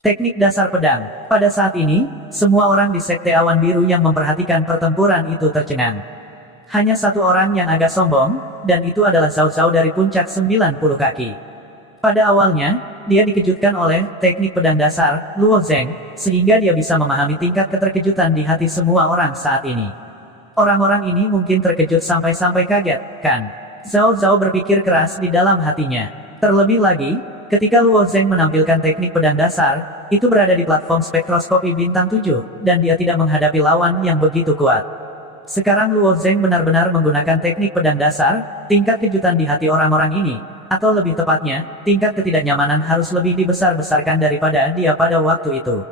Teknik dasar pedang. Pada saat ini, semua orang di Sekte Awan Biru yang memperhatikan pertempuran itu tercengang. Hanya satu orang yang agak sombong, dan itu adalah Zhao Zhao dari puncak 90 kaki. Pada awalnya, dia dikejutkan oleh teknik pedang dasar, Luo Zheng, sehingga dia bisa memahami tingkat keterkejutan di hati semua orang saat ini. Orang-orang ini mungkin terkejut sampai-sampai kaget, kan? Zhao Zhao berpikir keras di dalam hatinya. Terlebih lagi, ketika Luo Zheng menampilkan teknik pedang dasar, itu berada di platform spektroskopi bintang 7, dan dia tidak menghadapi lawan yang begitu kuat. Sekarang Luo Zheng benar-benar menggunakan teknik pedang dasar, tingkat kejutan di hati orang-orang ini, atau lebih tepatnya, tingkat ketidaknyamanan harus lebih dibesar-besarkan daripada dia pada waktu itu.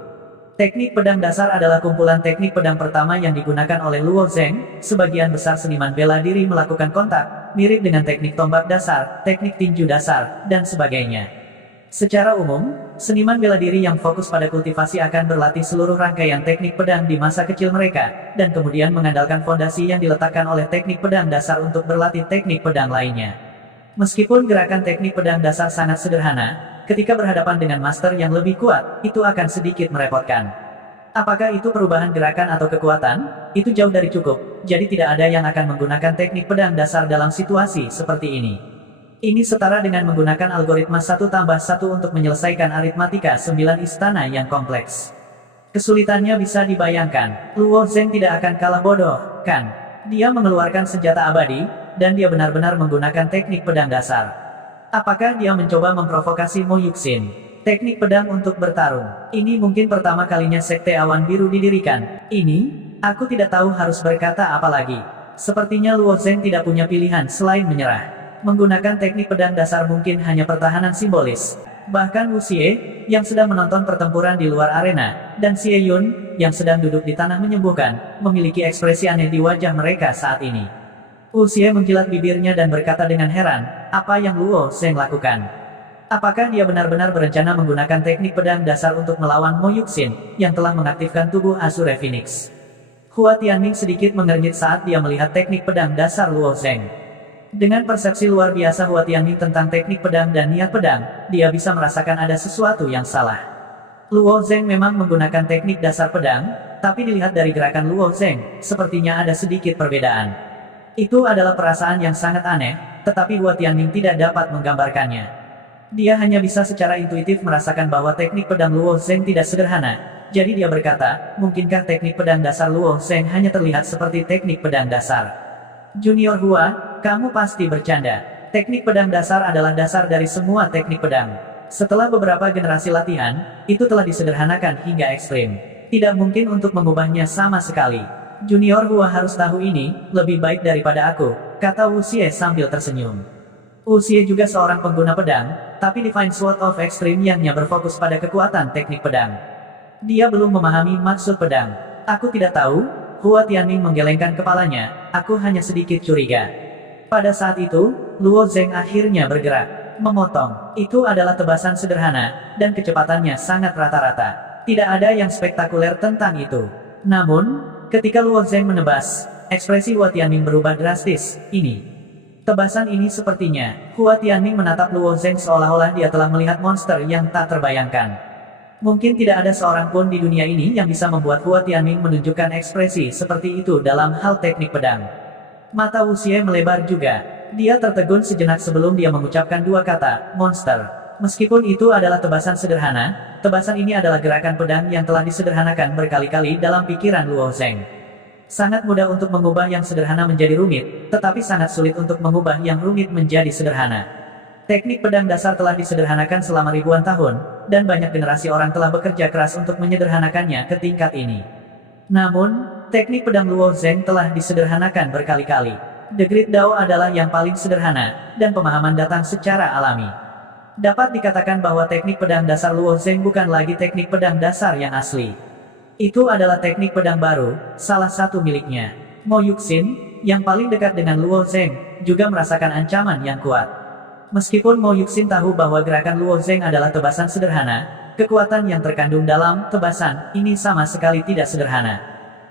Teknik pedang dasar adalah kumpulan teknik pedang pertama yang digunakan oleh Luo Zheng. Sebagian besar seniman bela diri melakukan kontak, mirip dengan teknik tombak dasar, teknik tinju dasar, dan sebagainya. Secara umum, seniman bela diri yang fokus pada kultivasi akan berlatih seluruh rangkaian teknik pedang di masa kecil mereka, dan kemudian mengandalkan fondasi yang diletakkan oleh teknik pedang dasar untuk berlatih teknik pedang lainnya. Meskipun gerakan teknik pedang dasar sangat sederhana, ketika berhadapan dengan master yang lebih kuat, itu akan sedikit merepotkan. Apakah itu perubahan gerakan atau kekuatan? Itu jauh dari cukup, jadi tidak ada yang akan menggunakan teknik pedang dasar dalam situasi seperti ini. Ini setara dengan menggunakan algoritma 1+1 untuk menyelesaikan aritmatika 9 istana yang kompleks. Kesulitannya bisa dibayangkan. Luo Zheng tidak akan kalah bodoh, kan? Dia mengeluarkan senjata abadi, dan dia benar-benar menggunakan teknik pedang dasar. Apakah dia mencoba memprovokasi Mo Yuxin? Teknik pedang untuk bertarung. Ini mungkin pertama kalinya Sekte Awan Biru didirikan. Aku tidak tahu harus berkata apa lagi. Sepertinya Luo Zheng tidak punya pilihan selain menyerah. Menggunakan teknik pedang dasar mungkin hanya pertahanan simbolis. Bahkan Wu Xie, yang sedang menonton pertempuran di luar arena, dan Xie Yun, yang sedang duduk di tanah menyembuhkan, memiliki ekspresi aneh di wajah mereka saat ini. Wu Xie menjilat bibirnya dan berkata dengan heran, apa yang Luo Zheng lakukan? Apakah dia benar-benar berencana menggunakan teknik pedang dasar untuk melawan Mo Yuxin, yang telah mengaktifkan tubuh Azure Phoenix? Hua Tianming sedikit mengernyit saat dia melihat teknik pedang dasar Luo Zheng. Dengan persepsi luar biasa Hua Tianming tentang teknik pedang dan niat pedang, dia bisa merasakan ada sesuatu yang salah. Luo Zheng memang menggunakan teknik dasar pedang, tapi dilihat dari gerakan Luo Zheng, sepertinya ada sedikit perbedaan. Itu adalah perasaan yang sangat aneh, tetapi Hua Tianming tidak dapat menggambarkannya. Dia hanya bisa secara intuitif merasakan bahwa teknik pedang Luo Zheng tidak sederhana, jadi dia berkata, mungkinkah teknik pedang dasar Luo Zheng hanya terlihat seperti teknik pedang dasar? Junior Hua, kamu pasti bercanda. Teknik pedang dasar adalah dasar dari semua teknik pedang. Setelah beberapa generasi latihan, itu telah disederhanakan hingga ekstrim. Tidak mungkin untuk mengubahnya sama sekali. Junior Hua harus tahu ini, lebih baik daripada aku, kata Wu Xie sambil tersenyum. Wu Xie juga seorang pengguna pedang, tapi Divine Sword of Extreme yang berfokus pada kekuatan teknik pedang. Dia belum memahami maksud pedang. Aku tidak tahu. Hua Tianming menggelengkan kepalanya, aku hanya sedikit curiga. Pada saat itu, Luo Zheng akhirnya bergerak. Memotong. Itu adalah tebasan sederhana, dan kecepatannya sangat rata-rata. Tidak ada yang spektakuler tentang itu. Namun, ketika Luo Zheng menebas, ekspresi Hua Tianming berubah drastis. Tebasan ini sepertinya, Hua Tianming menatap Luo Zheng seolah-olah dia telah melihat monster yang tak terbayangkan. Mungkin tidak ada seorang pun di dunia ini yang bisa membuat Hua Tianming menunjukkan ekspresi seperti itu dalam hal teknik pedang. Mata Wu Xie melebar juga. Dia tertegun sejenak sebelum dia mengucapkan dua kata, monster. Meskipun itu adalah tebasan sederhana, tebasan ini adalah gerakan pedang yang telah disederhanakan berkali-kali dalam pikiran Luo Zheng. Sangat mudah untuk mengubah yang sederhana menjadi rumit, tetapi sangat sulit untuk mengubah yang rumit menjadi sederhana. Teknik pedang dasar telah disederhanakan selama ribuan tahun, dan banyak generasi orang telah bekerja keras untuk menyederhanakannya ke tingkat ini. Namun, teknik pedang Luo Zheng telah disederhanakan berkali-kali. The Great Dao adalah yang paling sederhana, dan pemahaman datang secara alami. Dapat dikatakan bahwa teknik pedang dasar Luo Zheng bukan lagi teknik pedang dasar yang asli. Itu adalah teknik pedang baru, salah satu miliknya. Mo Yuxin, yang paling dekat dengan Luo Zheng, juga merasakan ancaman yang kuat. Meskipun Mo Yuxin tahu bahwa gerakan Luo Zheng adalah tebasan sederhana, kekuatan yang terkandung dalam tebasan ini sama sekali tidak sederhana.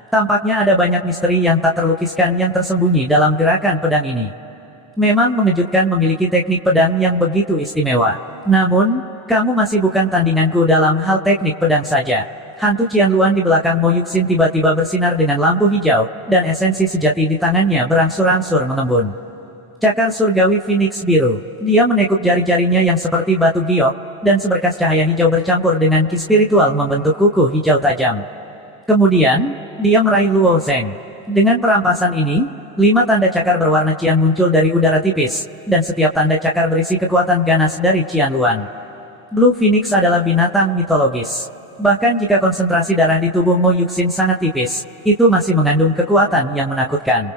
Tampaknya ada banyak misteri yang tak terlukiskan yang tersembunyi dalam gerakan pedang ini. Memang mengejutkan memiliki teknik pedang yang begitu istimewa. Namun, kamu masih bukan tandinganku dalam hal teknik pedang saja. Hantu Qianluan di belakang Mo Yuxin tiba-tiba bersinar dengan lampu hijau, dan esensi sejati di tangannya berangsur-angsur mengembun. Cakar surgawi Phoenix biru. Dia menekuk jari-jarinya yang seperti batu giok, dan seberkas cahaya hijau bercampur dengan ki spiritual membentuk kuku hijau tajam. Kemudian, dia meraih Luo Zeng. Dengan perampasan ini, 5 tanda cakar berwarna cian muncul dari udara tipis, dan setiap tanda cakar berisi kekuatan ganas dari Qianluan. Blue Phoenix adalah binatang mitologis. Bahkan jika konsentrasi darah di tubuh Mo Yuxin sangat tipis, itu masih mengandung kekuatan yang menakutkan.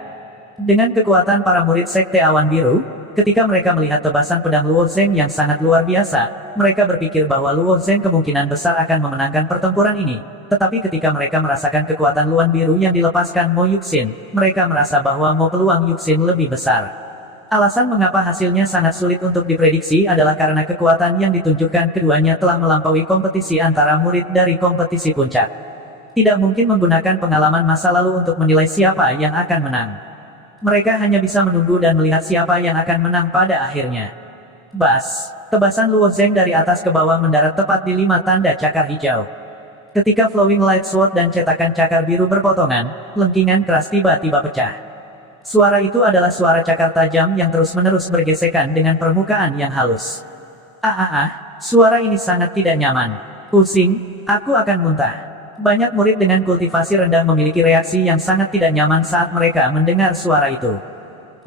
Dengan kekuatan para murid Sekte Awan Biru, ketika mereka melihat tebasan pedang Luo Zeng yang sangat luar biasa, mereka berpikir bahwa Luo Zeng kemungkinan besar akan memenangkan pertempuran ini. Tetapi ketika mereka merasakan kekuatan Luan Biru yang dilepaskan Mo Yuxin, mereka merasa bahwa peluang Yuxin lebih besar. Alasan mengapa hasilnya sangat sulit untuk diprediksi adalah karena kekuatan yang ditunjukkan keduanya telah melampaui kompetisi antara murid dari kompetisi puncak. Tidak mungkin menggunakan pengalaman masa lalu untuk menilai siapa yang akan menang. Mereka hanya bisa menunggu dan melihat siapa yang akan menang pada akhirnya. Bas, tebasan Luo Zeng dari atas ke bawah mendarat tepat di 5 tanda cakar hijau. Ketika Flowing Light Sword dan cetakan cakar biru berpotongan, lengkingan keras tiba-tiba pecah. Suara itu adalah suara cakar tajam yang terus-menerus bergesekan dengan permukaan yang halus. Suara ini sangat tidak nyaman. Pusing, aku akan muntah. Banyak murid dengan kultivasi rendah memiliki reaksi yang sangat tidak nyaman saat mereka mendengar suara itu.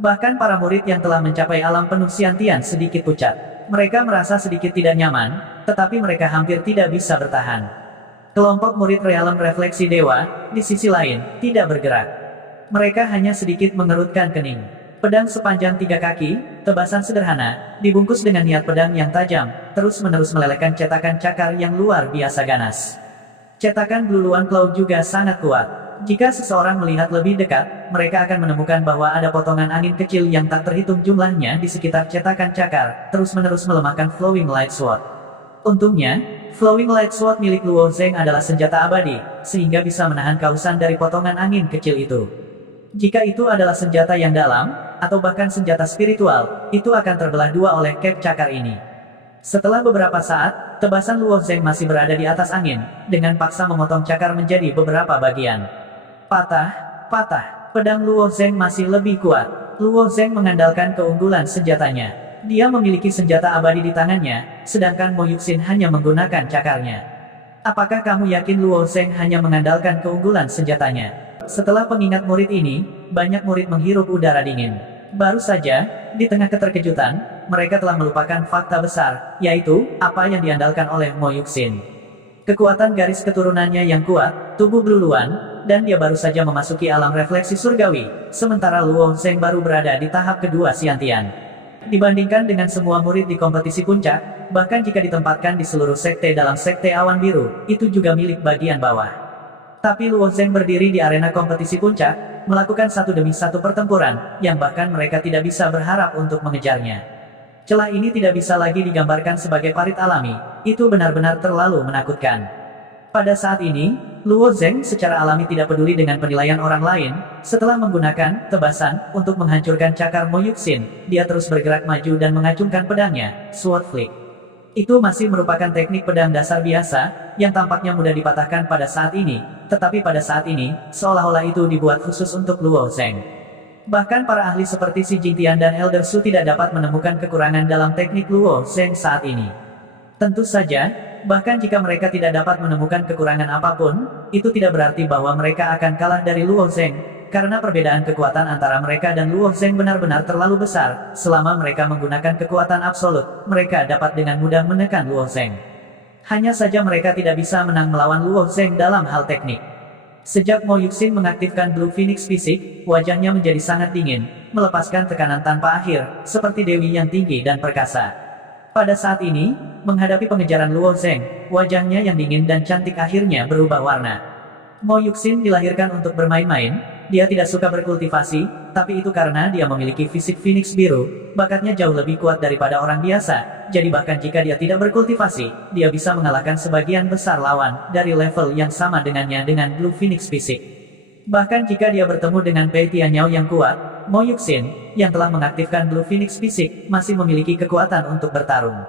Bahkan para murid yang telah mencapai alam penuh siantian sedikit pucat. Mereka merasa sedikit tidak nyaman, tetapi mereka hampir tidak bisa bertahan. Kelompok murid realem refleksi dewa, di sisi lain, tidak bergerak. Mereka hanya sedikit mengerutkan kening. Pedang sepanjang 3 kaki, tebasan sederhana, dibungkus dengan niat pedang yang tajam, terus-menerus melelehkan cetakan cakar yang luar biasa ganas. Cetakan Blue Luan Cloud juga sangat kuat. Jika seseorang melihat lebih dekat, mereka akan menemukan bahwa ada potongan angin kecil yang tak terhitung jumlahnya di sekitar cetakan cakar, terus-menerus melemahkan Flowing Light Sword. Untungnya, Flowing Light Sword milik Luo Zeng adalah senjata abadi, sehingga bisa menahan kausan dari potongan angin kecil itu. Jika itu adalah senjata yang dalam, atau bahkan senjata spiritual, itu akan terbelah 2 oleh cap cakar ini. Setelah beberapa saat, tebasan Luo Zeng masih berada di atas angin, dengan paksa memotong cakar menjadi beberapa bagian. Patah. Pedang Luo Zeng masih lebih kuat. Luo Zeng mengandalkan keunggulan senjatanya. Dia memiliki senjata abadi di tangannya, sedangkan Mo Yuxin hanya menggunakan cakarnya. Apakah kamu yakin Luo Zeng hanya mengandalkan keunggulan senjatanya? Setelah pengingat murid ini, banyak murid menghirup udara dingin. Baru saja, di tengah keterkejutan, mereka telah melupakan fakta besar, yaitu, apa yang diandalkan oleh Mo Yuxin. Kekuatan garis keturunannya yang kuat, tubuh Blue Luan, dan dia baru saja memasuki alam refleksi surgawi, sementara Luo Zeng baru berada di tahap kedua siantian. Dibandingkan dengan semua murid di kompetisi puncak, bahkan jika ditempatkan di seluruh sekte dalam Sekte Awan Biru, itu juga milik bagian bawah. Tapi Luo Zeng berdiri di arena kompetisi puncak, melakukan satu demi satu pertempuran, yang bahkan mereka tidak bisa berharap untuk mengejarnya. Celah ini tidak bisa lagi digambarkan sebagai parit alami, itu benar-benar terlalu menakutkan. Pada saat ini, Luo Zeng secara alami tidak peduli dengan penilaian orang lain. Setelah menggunakan tebasan untuk menghancurkan cakar Mo Yuxin, dia terus bergerak maju dan mengacungkan pedangnya, Sword Flick. Itu masih merupakan teknik pedang dasar biasa, yang tampaknya mudah dipatahkan pada saat ini, tetapi pada saat ini, seolah-olah itu dibuat khusus untuk Luo Zeng. Bahkan para ahli seperti Xi Jingtian dan Elder Su tidak dapat menemukan kekurangan dalam teknik Luo Zeng saat ini. Tentu saja, bahkan jika mereka tidak dapat menemukan kekurangan apapun, itu tidak berarti bahwa mereka akan kalah dari Luo Zeng. Karena perbedaan kekuatan antara mereka dan Luo Zeng benar-benar terlalu besar, selama mereka menggunakan kekuatan absolut, mereka dapat dengan mudah menekan Luo Zeng. Hanya saja mereka tidak bisa menang melawan Luo Zeng dalam hal teknik. Sejak Mo Yuxin mengaktifkan Blue Phoenix fisik, wajahnya menjadi sangat dingin, melepaskan tekanan tanpa akhir, seperti dewi yang tinggi dan perkasa. Pada saat ini, menghadapi pengejaran Luo Zeng, wajahnya yang dingin dan cantik akhirnya berubah warna. Mo Yuxin dilahirkan untuk bermain-main. Dia tidak suka berkultivasi, tapi itu karena dia memiliki fisik Phoenix biru, bakatnya jauh lebih kuat daripada orang biasa, jadi bahkan jika dia tidak berkultivasi, dia bisa mengalahkan sebagian besar lawan, dari level yang sama dengannya dengan Blue Phoenix fisik. Bahkan jika dia bertemu dengan Pei Tianyao yang kuat, Mo Yuxin, yang telah mengaktifkan Blue Phoenix Fisik, masih memiliki kekuatan untuk bertarung.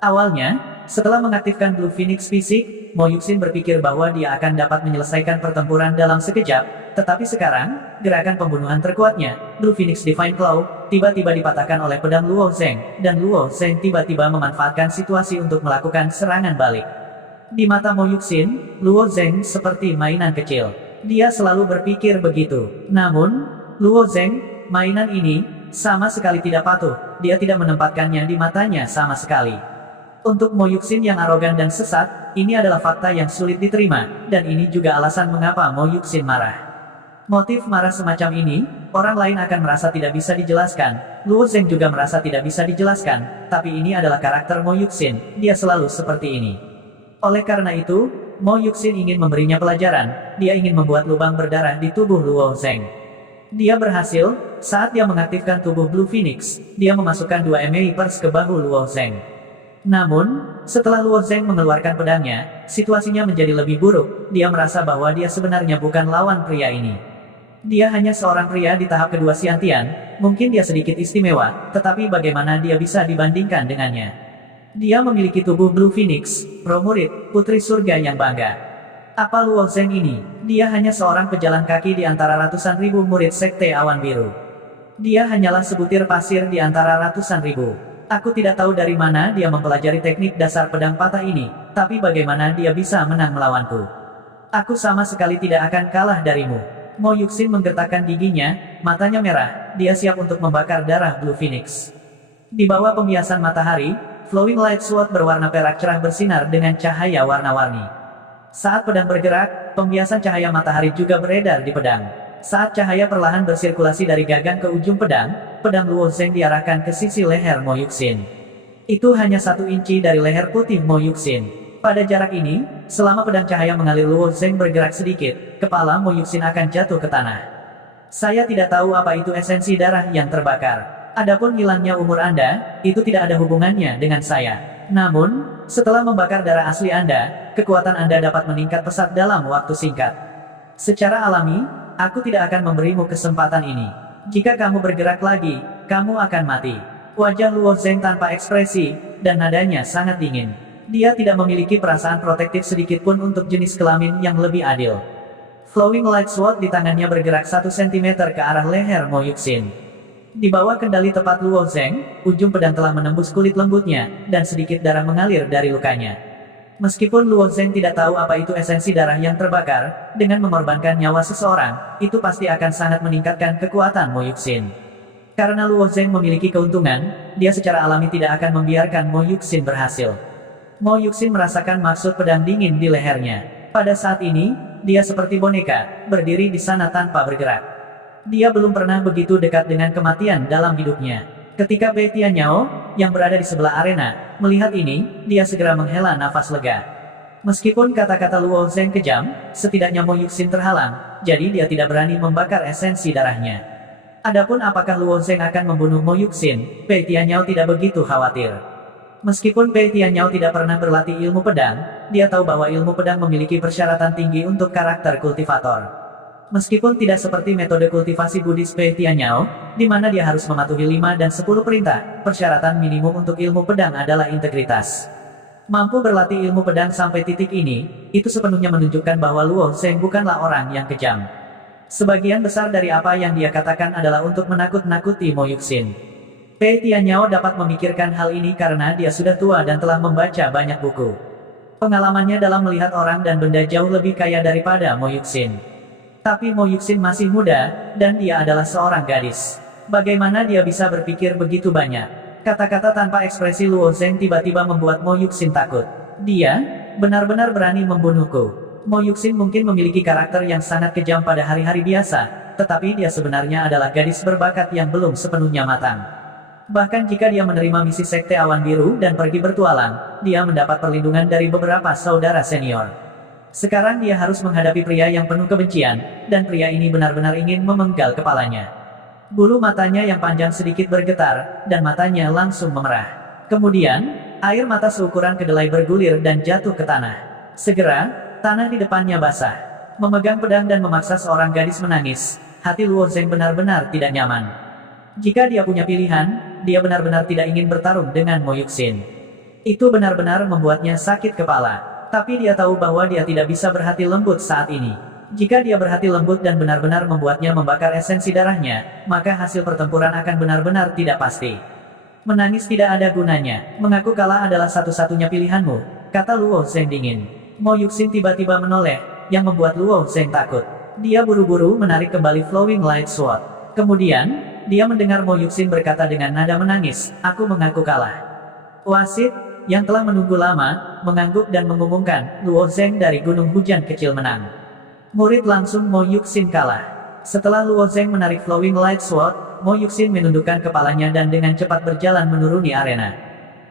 Awalnya, setelah mengaktifkan Blue Phoenix Fisik, Mo Yuxin berpikir bahwa dia akan dapat menyelesaikan pertempuran dalam sekejap, tetapi sekarang, gerakan pembunuhan terkuatnya, Blue Phoenix Divine Claw, tiba-tiba dipatahkan oleh pedang Luo Zheng, dan Luo Zheng tiba-tiba memanfaatkan situasi untuk melakukan serangan balik. Di mata Mo Yuxin, Luo Zheng seperti mainan kecil. Dia selalu berpikir begitu. Namun, Luo Zheng, mainan ini, sama sekali tidak patuh, dia tidak menempatkannya di matanya sama sekali. Untuk Mo Yuxin yang arogan dan sesat, ini adalah fakta yang sulit diterima, dan ini juga alasan mengapa Mo Yuxin marah. Motif marah semacam ini, orang lain akan merasa tidak bisa dijelaskan, Luo Zheng juga merasa tidak bisa dijelaskan, tapi ini adalah karakter Mo Yuxin, dia selalu seperti ini. Oleh karena itu, Mo Yuxin ingin memberinya pelajaran, dia ingin membuat lubang berdarah di tubuh Luo Zheng. Dia berhasil, saat dia mengaktifkan tubuh Blue Phoenix, dia memasukkan 2 MAI Pers ke bahu Luo Zheng. Namun, setelah Luo Zheng mengeluarkan pedangnya, situasinya menjadi lebih buruk, dia merasa bahwa dia sebenarnya bukan lawan pria ini. Dia hanya seorang pria di tahap kedua Xiantian, mungkin dia sedikit istimewa, tetapi bagaimana dia bisa dibandingkan dengannya? Dia memiliki tubuh Blue Phoenix, pro murid, putri surga yang bangga. Apa Luo Zheng ini? Dia hanya seorang pejalan kaki di antara ratusan ribu murid Sekte Awan Biru. Dia hanyalah sebutir pasir di antara ratusan ribu. Aku tidak tahu dari mana dia mempelajari teknik dasar pedang patah ini, tapi bagaimana dia bisa menang melawanku? Aku sama sekali tidak akan kalah darimu. Mo Yuxin menggertakkan giginya, matanya merah, dia siap untuk membakar darah Blue Phoenix. Di bawah pembiasan matahari, Flowing Light Sword berwarna perak cerah bersinar dengan cahaya warna-warni. Saat pedang bergerak, pembiasan cahaya matahari juga beredar di pedang. Saat cahaya perlahan bersirkulasi dari gagang ke ujung pedang, pedang Luo Zheng diarahkan ke sisi leher Mo Yuxin. Itu hanya 1 inci dari leher putih Mo Yuxin. Pada jarak ini, selama pedang cahaya mengalir Luo Zheng bergerak sedikit, kepala Mo Yuxin akan jatuh ke tanah. Saya tidak tahu apa itu esensi darah yang terbakar. Adapun hilangnya umur Anda, itu tidak ada hubungannya dengan saya. Namun, setelah membakar darah asli Anda, kekuatan Anda dapat meningkat pesat dalam waktu singkat. Secara alami, aku tidak akan memberimu kesempatan ini. Jika kamu bergerak lagi, kamu akan mati. Wajah Luo Zheng tanpa ekspresi, dan nadanya sangat dingin. Dia tidak memiliki perasaan protektif sedikitpun untuk jenis kelamin yang lebih adil. Flowing Light Sword di tangannya bergerak 1 cm ke arah leher Mo Yuxin. Di bawah kendali tepat Luo Zheng, ujung pedang telah menembus kulit lembutnya, dan sedikit darah mengalir dari lukanya. Meskipun Luo Zheng tidak tahu apa itu esensi darah yang terbakar, dengan mengorbankan nyawa seseorang, itu pasti akan sangat meningkatkan kekuatan Mo Yuxin. Karena Luo Zheng memiliki keuntungan, dia secara alami tidak akan membiarkan Mo Yuxin berhasil. Mo Yuxin merasakan maksud pedang dingin di lehernya. Pada saat ini, dia seperti boneka, berdiri di sana tanpa bergerak. Dia belum pernah begitu dekat dengan kematian dalam hidupnya. Ketika Pei Tianyao, yang berada di sebelah arena, melihat ini, dia segera menghela nafas lega. Meskipun kata-kata Luo Zheng kejam, setidaknya Mo Yuxin terhalang, jadi dia tidak berani membakar esensi darahnya. Adapun apakah Luo Zheng akan membunuh Mo Yuxin, Pei Tianyao tidak begitu khawatir. Meskipun Pei Tianyao tidak pernah berlatih ilmu pedang, dia tahu bahwa ilmu pedang memiliki persyaratan tinggi untuk karakter kultivator. Meskipun tidak seperti metode kultivasi Buddhis Pei Tianyao, di mana dia harus mematuhi 5 dan 10 perintah, persyaratan minimum untuk ilmu pedang adalah integritas. Mampu berlatih ilmu pedang sampai titik ini, itu sepenuhnya menunjukkan bahwa Luo Zheng bukanlah orang yang kejam. Sebagian besar dari apa yang dia katakan adalah untuk menakut-nakuti Mo Yuxin. Pei Tianyao dapat memikirkan hal ini karena dia sudah tua dan telah membaca banyak buku. Pengalamannya dalam melihat orang dan benda jauh lebih kaya daripada Mo Yuxin. Tapi Mo Yuxin masih muda, dan dia adalah seorang gadis. Bagaimana dia bisa berpikir begitu banyak? Kata-kata tanpa ekspresi Luo Zheng tiba-tiba membuat Mo Yuxin takut. Dia benar-benar berani membunuhku. Mo Yuxin mungkin memiliki karakter yang sangat kejam pada hari-hari biasa, tetapi dia sebenarnya adalah gadis berbakat yang belum sepenuhnya matang. Bahkan jika dia menerima misi Sekte Awan Biru dan pergi bertualang, dia mendapat perlindungan dari beberapa saudara senior. Sekarang dia harus menghadapi pria yang penuh kebencian, dan pria ini benar-benar ingin memenggal kepalanya. Bulu matanya yang panjang sedikit bergetar, dan matanya langsung memerah. Kemudian, air mata seukuran kedelai bergulir dan jatuh ke tanah. Segera, tanah di depannya basah. Memegang pedang dan memaksa seorang gadis menangis, hati Luo Zeng benar-benar tidak nyaman. Jika dia punya pilihan, dia benar-benar tidak ingin bertarung dengan Mo Yuxin. Itu benar-benar membuatnya sakit kepala. Tapi dia tahu bahwa dia tidak bisa berhati lembut saat ini. Jika dia berhati lembut dan benar-benar membuatnya membakar esensi darahnya, maka hasil pertempuran akan benar-benar tidak pasti. Menangis tidak ada gunanya, mengaku kalah adalah satu-satunya pilihanmu, kata Luo Zeng dingin. Mo Yuxin tiba-tiba menoleh, yang membuat Luo Zeng takut. Dia buru-buru menarik kembali Flowing Light Sword. Kemudian, dia mendengar Mo Yuxin berkata dengan nada menangis, aku mengaku kalah. Wasit, yang telah menunggu lama, mengangguk dan mengumumkan, Luo Zeng dari Gunung Hujan Kecil menang. Murid langsung Mo Yuxin kalah. Setelah Luo Zeng menarik Flowing Light Sword, Mo Yuxin menundukkan kepalanya dan dengan cepat berjalan menuruni arena.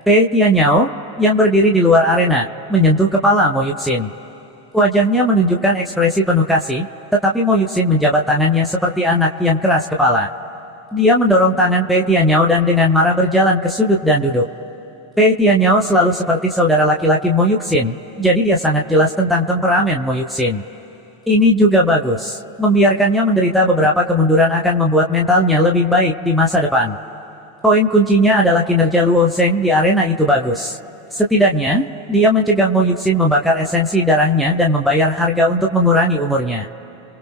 Pei Tianyao, yang berdiri di luar arena, menyentuh kepala Mo Yuxin. Wajahnya menunjukkan ekspresi penuh kasih, tetapi Mo Yuxin menjabat tangannya seperti anak yang keras kepala. Dia mendorong tangan Pei Tianyao dan dengan marah berjalan ke sudut dan duduk. Pei Tianyao selalu seperti saudara laki-laki Mo Yuxin, jadi dia sangat jelas tentang temperamen Mo Yuxin. Ini juga bagus. Membiarkannya menderita beberapa kemunduran akan membuat mentalnya lebih baik di masa depan. Poin kuncinya adalah kinerja Luo Zeng di arena itu bagus. Setidaknya, dia mencegah Mo Yuxin membakar esensi darahnya dan membayar harga untuk mengurangi umurnya.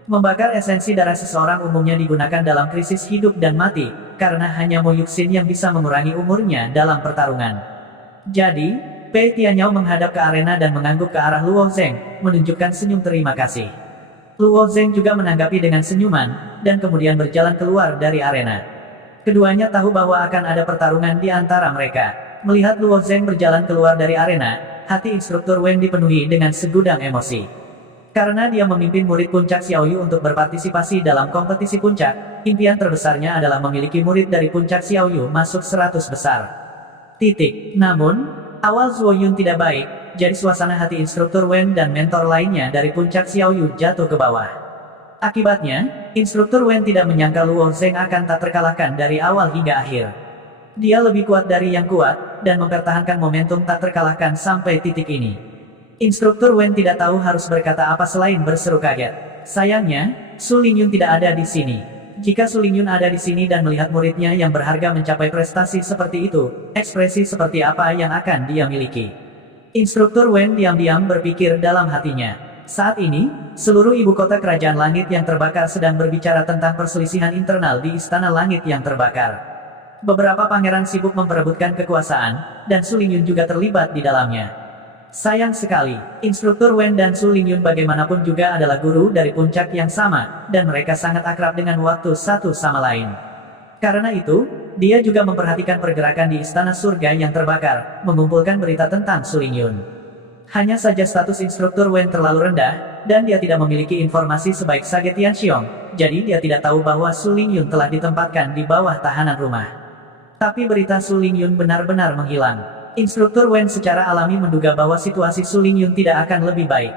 Membakar esensi darah seseorang umumnya digunakan dalam krisis hidup dan mati, karena hanya Mo Yuxin yang bisa mengurangi umurnya dalam pertarungan. Jadi, Pei Tianyao menghadap ke arena dan mengangguk ke arah Luo Zeng, menunjukkan senyum terima kasih. Luo Zeng juga menanggapi dengan senyuman, dan kemudian berjalan keluar dari arena. Keduanya tahu bahwa akan ada pertarungan di antara mereka. Melihat Luo Zeng berjalan keluar dari arena, hati instruktur Wen dipenuhi dengan segudang emosi. Karena dia memimpin murid puncak Xiaoyu untuk berpartisipasi dalam kompetisi puncak, impian terbesarnya adalah memiliki murid dari puncak Xiaoyu masuk 100 besar. Namun, awal Zuo Yun tidak baik, jadi suasana hati instruktur Wen dan mentor lainnya dari puncak Xiaoyu jatuh ke bawah. Akibatnya, instruktur Wen tidak menyangka Luo Zeng akan tak terkalahkan dari awal hingga akhir. Dia lebih kuat dari yang kuat, dan mempertahankan momentum tak terkalahkan sampai titik ini. Instruktur Wen tidak tahu harus berkata apa selain berseru kaget. Sayangnya, Su Lingyun tidak ada di sini. Jika Su Lingyun ada di sini dan melihat muridnya yang berharga mencapai prestasi seperti itu, ekspresi seperti apa yang akan dia miliki? Instruktur Wen diam-diam berpikir dalam hatinya. Saat ini, seluruh ibu kota kerajaan langit yang terbakar sedang berbicara tentang perselisihan internal di Istana Langit yang terbakar. Beberapa pangeran sibuk memperebutkan kekuasaan, dan Su Lingyun juga terlibat di dalamnya. Sayang sekali, instruktur Wen dan Su Lingyun bagaimanapun juga adalah guru dari puncak yang sama, dan mereka sangat akrab dengan waktu satu sama lain. Karena itu, dia juga memperhatikan pergerakan di Istana Surga yang terbakar, mengumpulkan berita tentang Su Lingyun. Hanya saja status instruktur Wen terlalu rendah, dan dia tidak memiliki informasi sebaik Sage Tianxiong, jadi dia tidak tahu bahwa Su Lingyun telah ditempatkan di bawah tahanan rumah. Tapi berita Su Lingyun benar-benar menghilang. Instruktur Wen secara alami menduga bahwa situasi Su Lingyun tidak akan lebih baik.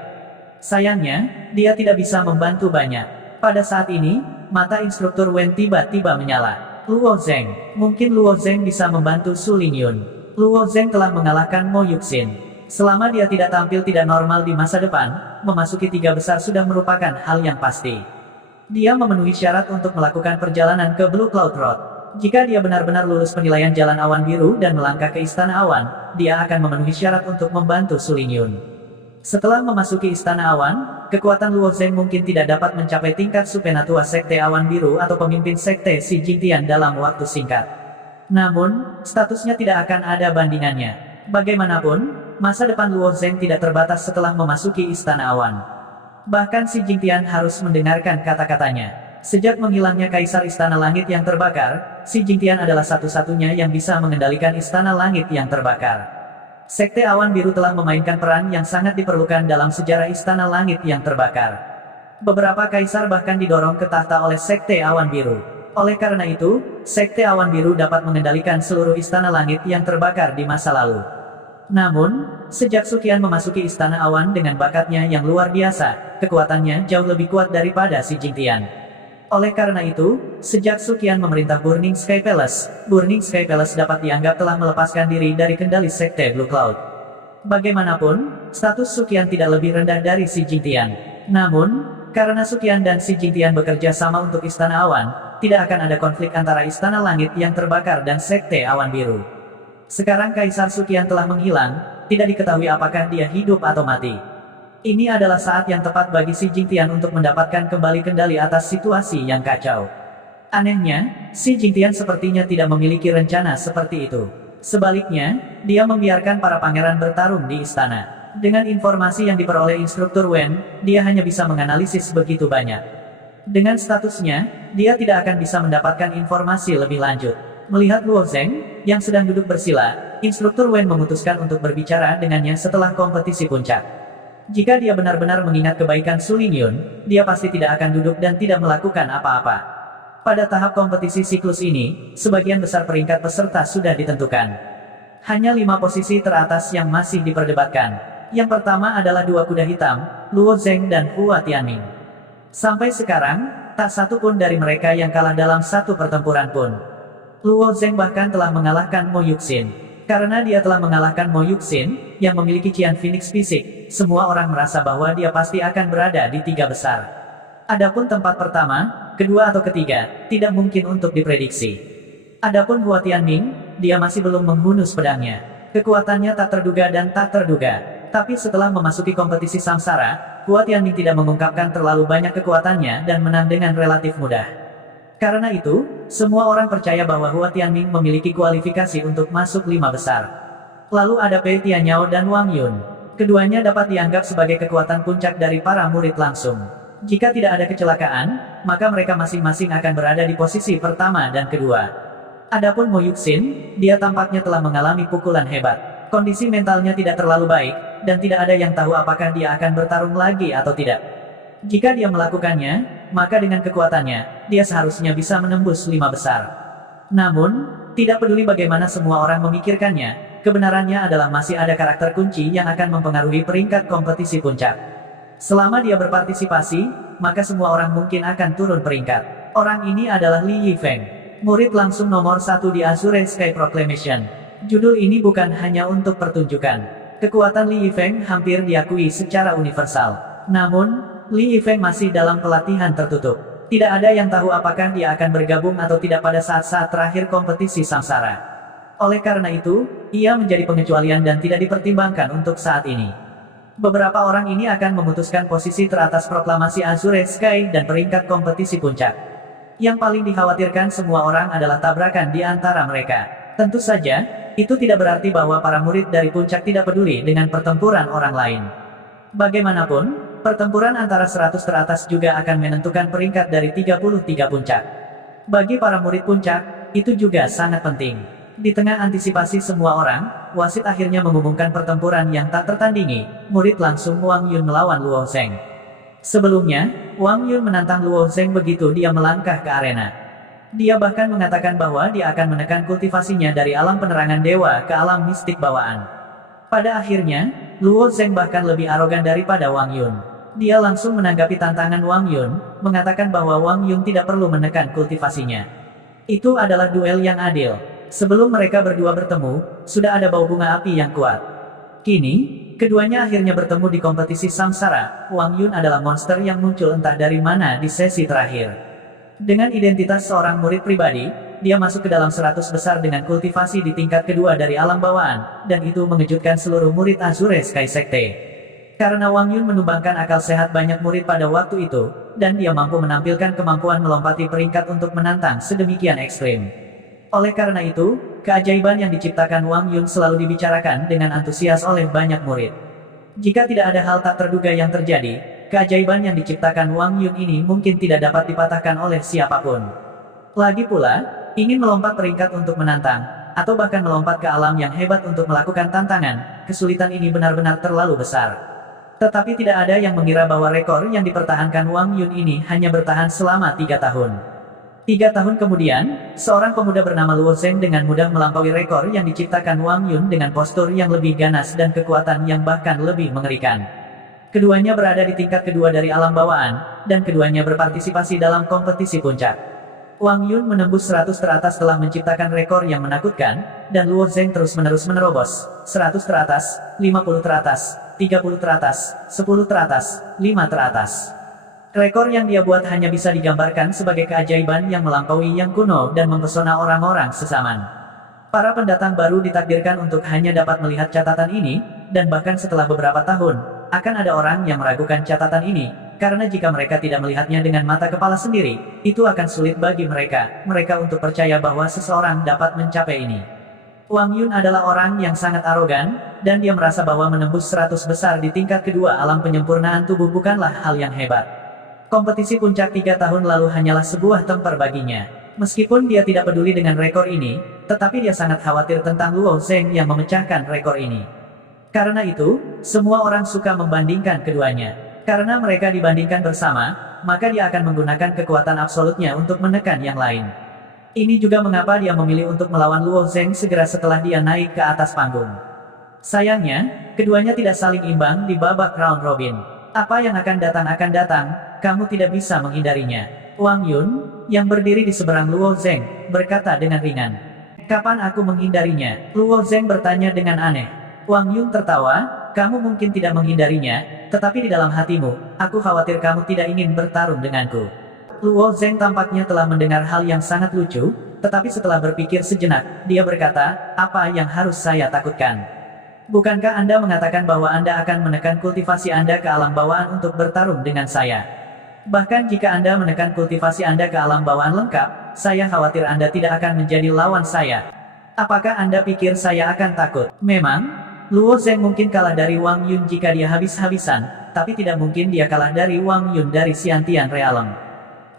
Sayangnya, dia tidak bisa membantu banyak. Pada saat ini, mata instruktur Wen tiba-tiba menyala. Luo Zeng, mungkin Luo Zeng bisa membantu Su Lingyun. Luo Zeng telah mengalahkan Mo Yuxin. Selama dia tidak tampil tidak normal di masa depan, memasuki 3 besar sudah merupakan hal yang pasti. Dia memenuhi syarat untuk melakukan perjalanan ke Blue Cloud Road. Jika dia benar-benar lulus penilaian Jalan Awan Biru dan melangkah ke Istana Awan, dia akan memenuhi syarat untuk membantu Su Lingyun. Setelah memasuki Istana Awan, kekuatan Luo Zeng mungkin tidak dapat mencapai tingkat Supenatua Sekte Awan Biru atau pemimpin Sekte Xi Jingtian dalam waktu singkat. Namun, statusnya tidak akan ada bandingannya. Bagaimanapun, masa depan Luo Zeng tidak terbatas setelah memasuki Istana Awan. Bahkan Xi Jingtian harus mendengarkan kata-katanya. Sejak menghilangnya Kaisar Istana Langit yang terbakar, Xi Jingtian adalah satu-satunya yang bisa mengendalikan Istana Langit yang terbakar. Sekte Awan Biru telah memainkan peran yang sangat diperlukan dalam sejarah Istana Langit yang terbakar. Beberapa kaisar bahkan didorong ke tahta oleh Sekte Awan Biru. Oleh karena itu, Sekte Awan Biru dapat mengendalikan seluruh Istana Langit yang terbakar di masa lalu. Namun, sejak Suqian memasuki Istana Awan dengan bakatnya yang luar biasa, kekuatannya jauh lebih kuat daripada Xi Jingtian. Oleh karena itu, sejak Suqian memerintah Burning Sky Palace dapat dianggap telah melepaskan diri dari kendali Sekte Blue Cloud. Bagaimanapun, status Suqian tidak lebih rendah dari Xi Jingtian. Namun, Karena Suqian dan Xi Jingtian bekerja sama untuk Istana Awan, tidak akan ada konflik antara Istana Langit yang terbakar dan Sekte Awan Biru. Sekarang Kaisar Suqian telah menghilang, tidak diketahui apakah dia hidup atau mati. Ini adalah saat yang tepat bagi Xi Jingtian untuk mendapatkan kembali kendali atas situasi yang kacau. Anehnya, Xi Jingtian sepertinya tidak memiliki rencana seperti itu. Sebaliknya, dia membiarkan para pangeran bertarung di istana. Dengan informasi yang diperoleh Instruktur Wen, dia hanya bisa menganalisis begitu banyak. Dengan statusnya, dia tidak akan bisa mendapatkan informasi lebih lanjut. Melihat Luo Zeng, yang sedang duduk bersila, Instruktur Wen memutuskan untuk berbicara dengannya setelah kompetisi puncak. Jika dia benar-benar mengingat kebaikan Su Lingyun, dia pasti tidak akan duduk dan tidak melakukan apa-apa. Pada tahap kompetisi siklus ini, sebagian besar peringkat peserta sudah ditentukan. Hanya 5 posisi teratas yang masih diperdebatkan. Yang pertama adalah 2 kuda hitam, Luo Zeng dan Hua Tianming. Sampai sekarang, tak satu pun dari mereka yang kalah dalam satu pertempuran pun. Luo Zeng bahkan telah mengalahkan Mo Yuxin. Karena dia telah mengalahkan Mo Yuxin, yang memiliki Qian Phoenix fisik, semua orang merasa bahwa dia pasti akan berada di 3 besar. Adapun tempat pertama, kedua atau ketiga, tidak mungkin untuk diprediksi. Adapun Hua Tianming, dia masih belum menghunus pedangnya. Kekuatannya tak terduga dan tak terduga. Tapi setelah memasuki kompetisi samsara, Hua Tianming tidak mengungkapkan terlalu banyak kekuatannya dan menang dengan relatif mudah. Karena itu, semua orang percaya bahwa Hua Tianming memiliki kualifikasi untuk masuk 5 besar. Lalu ada Pei Tianyao dan Wang Yun. Keduanya dapat dianggap sebagai kekuatan puncak dari para murid langsung. Jika tidak ada kecelakaan, maka mereka masing-masing akan berada di posisi pertama dan kedua. Adapun Mo Yuxin, dia tampaknya telah mengalami pukulan hebat. Kondisi mentalnya tidak terlalu baik, dan tidak ada yang tahu apakah dia akan bertarung lagi atau tidak. Jika dia melakukannya, maka dengan kekuatannya, dia seharusnya bisa menembus 5 besar. Namun, tidak peduli bagaimana semua orang memikirkannya, kebenarannya adalah masih ada karakter kunci yang akan mempengaruhi peringkat kompetisi puncak. Selama dia berpartisipasi, maka semua orang mungkin akan turun peringkat. Orang ini adalah Li Yifeng, murid langsung nomor 1 di Azure Sky Proclamation. Judul ini bukan hanya untuk pertunjukan. Kekuatan Li Yifeng hampir diakui secara universal. Namun, Li Yifeng masih dalam pelatihan tertutup. Tidak ada yang tahu apakah dia akan bergabung atau tidak pada saat-saat terakhir kompetisi samsara. Oleh karena itu, ia menjadi pengecualian dan tidak dipertimbangkan untuk saat ini. Beberapa orang ini akan memutuskan posisi teratas proklamasi Azure Sky dan peringkat kompetisi puncak. Yang paling dikhawatirkan semua orang adalah tabrakan di antara mereka. Tentu saja, itu tidak berarti bahwa para murid dari puncak tidak peduli dengan pertempuran orang lain. Bagaimanapun, pertempuran antara 100 teratas juga akan menentukan peringkat dari 33 puncak. Bagi para murid puncak, itu juga sangat penting. Di tengah antisipasi semua orang, wasit akhirnya mengumumkan pertempuran yang tak tertandingi. Murid langsung Wang Yun melawan Luo Zeng. Sebelumnya, Wang Yun menantang Luo Zeng begitu dia melangkah ke arena. Dia bahkan mengatakan bahwa dia akan menekan kultivasinya dari alam penerangan dewa ke alam mistik bawaan. Pada akhirnya, Luo Zeng bahkan lebih arogan daripada Wang Yun. Dia langsung menanggapi tantangan Wang Yun, mengatakan bahwa Wang Yun tidak perlu menekan kultivasinya. Itu adalah duel yang adil. Sebelum mereka berdua bertemu, sudah ada bau bunga api yang kuat. Kini, keduanya akhirnya bertemu di kompetisi samsara. Wang Yun adalah monster yang muncul entah dari mana di sesi terakhir. Dengan identitas seorang murid pribadi, dia masuk ke dalam 100 besar dengan kultivasi di tingkat kedua dari alam bawaan, dan itu mengejutkan seluruh murid Azure Sky Sekte. Karena Wang Yun menumbangkan akal sehat banyak murid pada waktu itu, dan dia mampu menampilkan kemampuan melompati peringkat untuk menantang sedemikian ekstrim. Oleh karena itu, keajaiban yang diciptakan Wang Yun selalu dibicarakan dengan antusias oleh banyak murid. Jika tidak ada hal tak terduga yang terjadi, keajaiban yang diciptakan Wang Yun ini mungkin tidak dapat dipatahkan oleh siapapun. Lagi pula, ingin melompat peringkat untuk menantang, atau bahkan melompat ke alam yang hebat untuk melakukan tantangan, kesulitan ini benar-benar terlalu besar. Tetapi tidak ada yang mengira bahwa rekor yang dipertahankan Wang Yun ini hanya bertahan selama 3 tahun. 3 tahun kemudian, seorang pemuda bernama Luo Zeng dengan mudah melampaui rekor yang diciptakan Wang Yun dengan postur yang lebih ganas dan kekuatan yang bahkan lebih mengerikan. Keduanya berada di tingkat kedua dari alam bawaan, dan keduanya berpartisipasi dalam kompetisi puncak. Wang Yun menembus 100 teratas telah menciptakan rekor yang menakutkan, dan Luo Zeng terus-menerus menerobos. 100 teratas, 50 teratas, 30 teratas, 10 teratas, 5 teratas. Rekor yang dia buat hanya bisa digambarkan sebagai keajaiban yang melampaui yang kuno dan mempesona orang-orang sezaman. Para pendatang baru ditakdirkan untuk hanya dapat melihat catatan ini, dan bahkan setelah beberapa tahun, akan ada orang yang meragukan catatan ini, karena jika mereka tidak melihatnya dengan mata kepala sendiri, itu akan sulit bagi mereka untuk percaya bahwa seseorang dapat mencapai ini. Wang Yun adalah orang yang sangat arogan, dan dia merasa bahwa menembus 100 besar di tingkat kedua alam penyempurnaan tubuh bukanlah hal yang hebat. Kompetisi puncak 3 tahun lalu hanyalah sebuah temper baginya. Meskipun dia tidak peduli dengan rekor ini, tetapi dia sangat khawatir tentang Luo Zheng yang memecahkan rekor ini. Karena itu, semua orang suka membandingkan keduanya. Karena mereka dibandingkan bersama, maka dia akan menggunakan kekuatan absolutnya untuk menekan yang lain. Ini juga mengapa dia memilih untuk melawan Luo Zheng segera setelah dia naik ke atas panggung. Sayangnya, keduanya tidak saling imbang di babak round robin. Apa yang akan datang, kamu tidak bisa menghindarinya. Wang Yun, yang berdiri di seberang Luo Zheng, berkata dengan ringan. Kapan aku menghindarinya? Luo Zheng bertanya dengan aneh. Wang Yun tertawa, kamu mungkin tidak menghindarinya, tetapi di dalam hatimu, aku khawatir kamu tidak ingin bertarung denganku. Luo Zheng tampaknya telah mendengar hal yang sangat lucu, tetapi setelah berpikir sejenak, dia berkata, apa yang harus saya takutkan? Bukankah Anda mengatakan bahwa Anda akan menekan kultivasi Anda ke alam bawaan untuk bertarung dengan saya? Bahkan jika Anda menekan kultivasi Anda ke alam bawaan lengkap, saya khawatir Anda tidak akan menjadi lawan saya. Apakah Anda pikir saya akan takut? Memang, Luo Zheng mungkin kalah dari Wang Yun jika dia habis-habisan, tapi tidak mungkin dia kalah dari Wang Yun dari Xiantian Realm.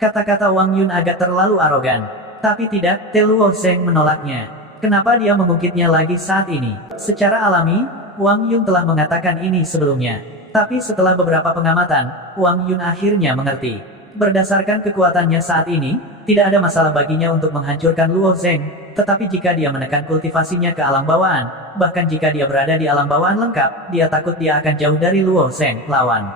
Kata-kata Wang Yun agak terlalu arogan. Tapi tidak, Luo Zheng menolaknya. Kenapa dia mengungkitnya lagi saat ini? Secara alami, Wang Yun telah mengatakan ini sebelumnya. Tapi setelah beberapa pengamatan, Wang Yun akhirnya mengerti. Berdasarkan kekuatannya saat ini, tidak ada masalah baginya untuk menghancurkan Luo Zheng. Tetapi jika dia menekan kultivasinya ke alam bawaan, bahkan jika dia berada di alam bawaan lengkap, dia takut dia akan jauh dari Luo Zheng, lawan.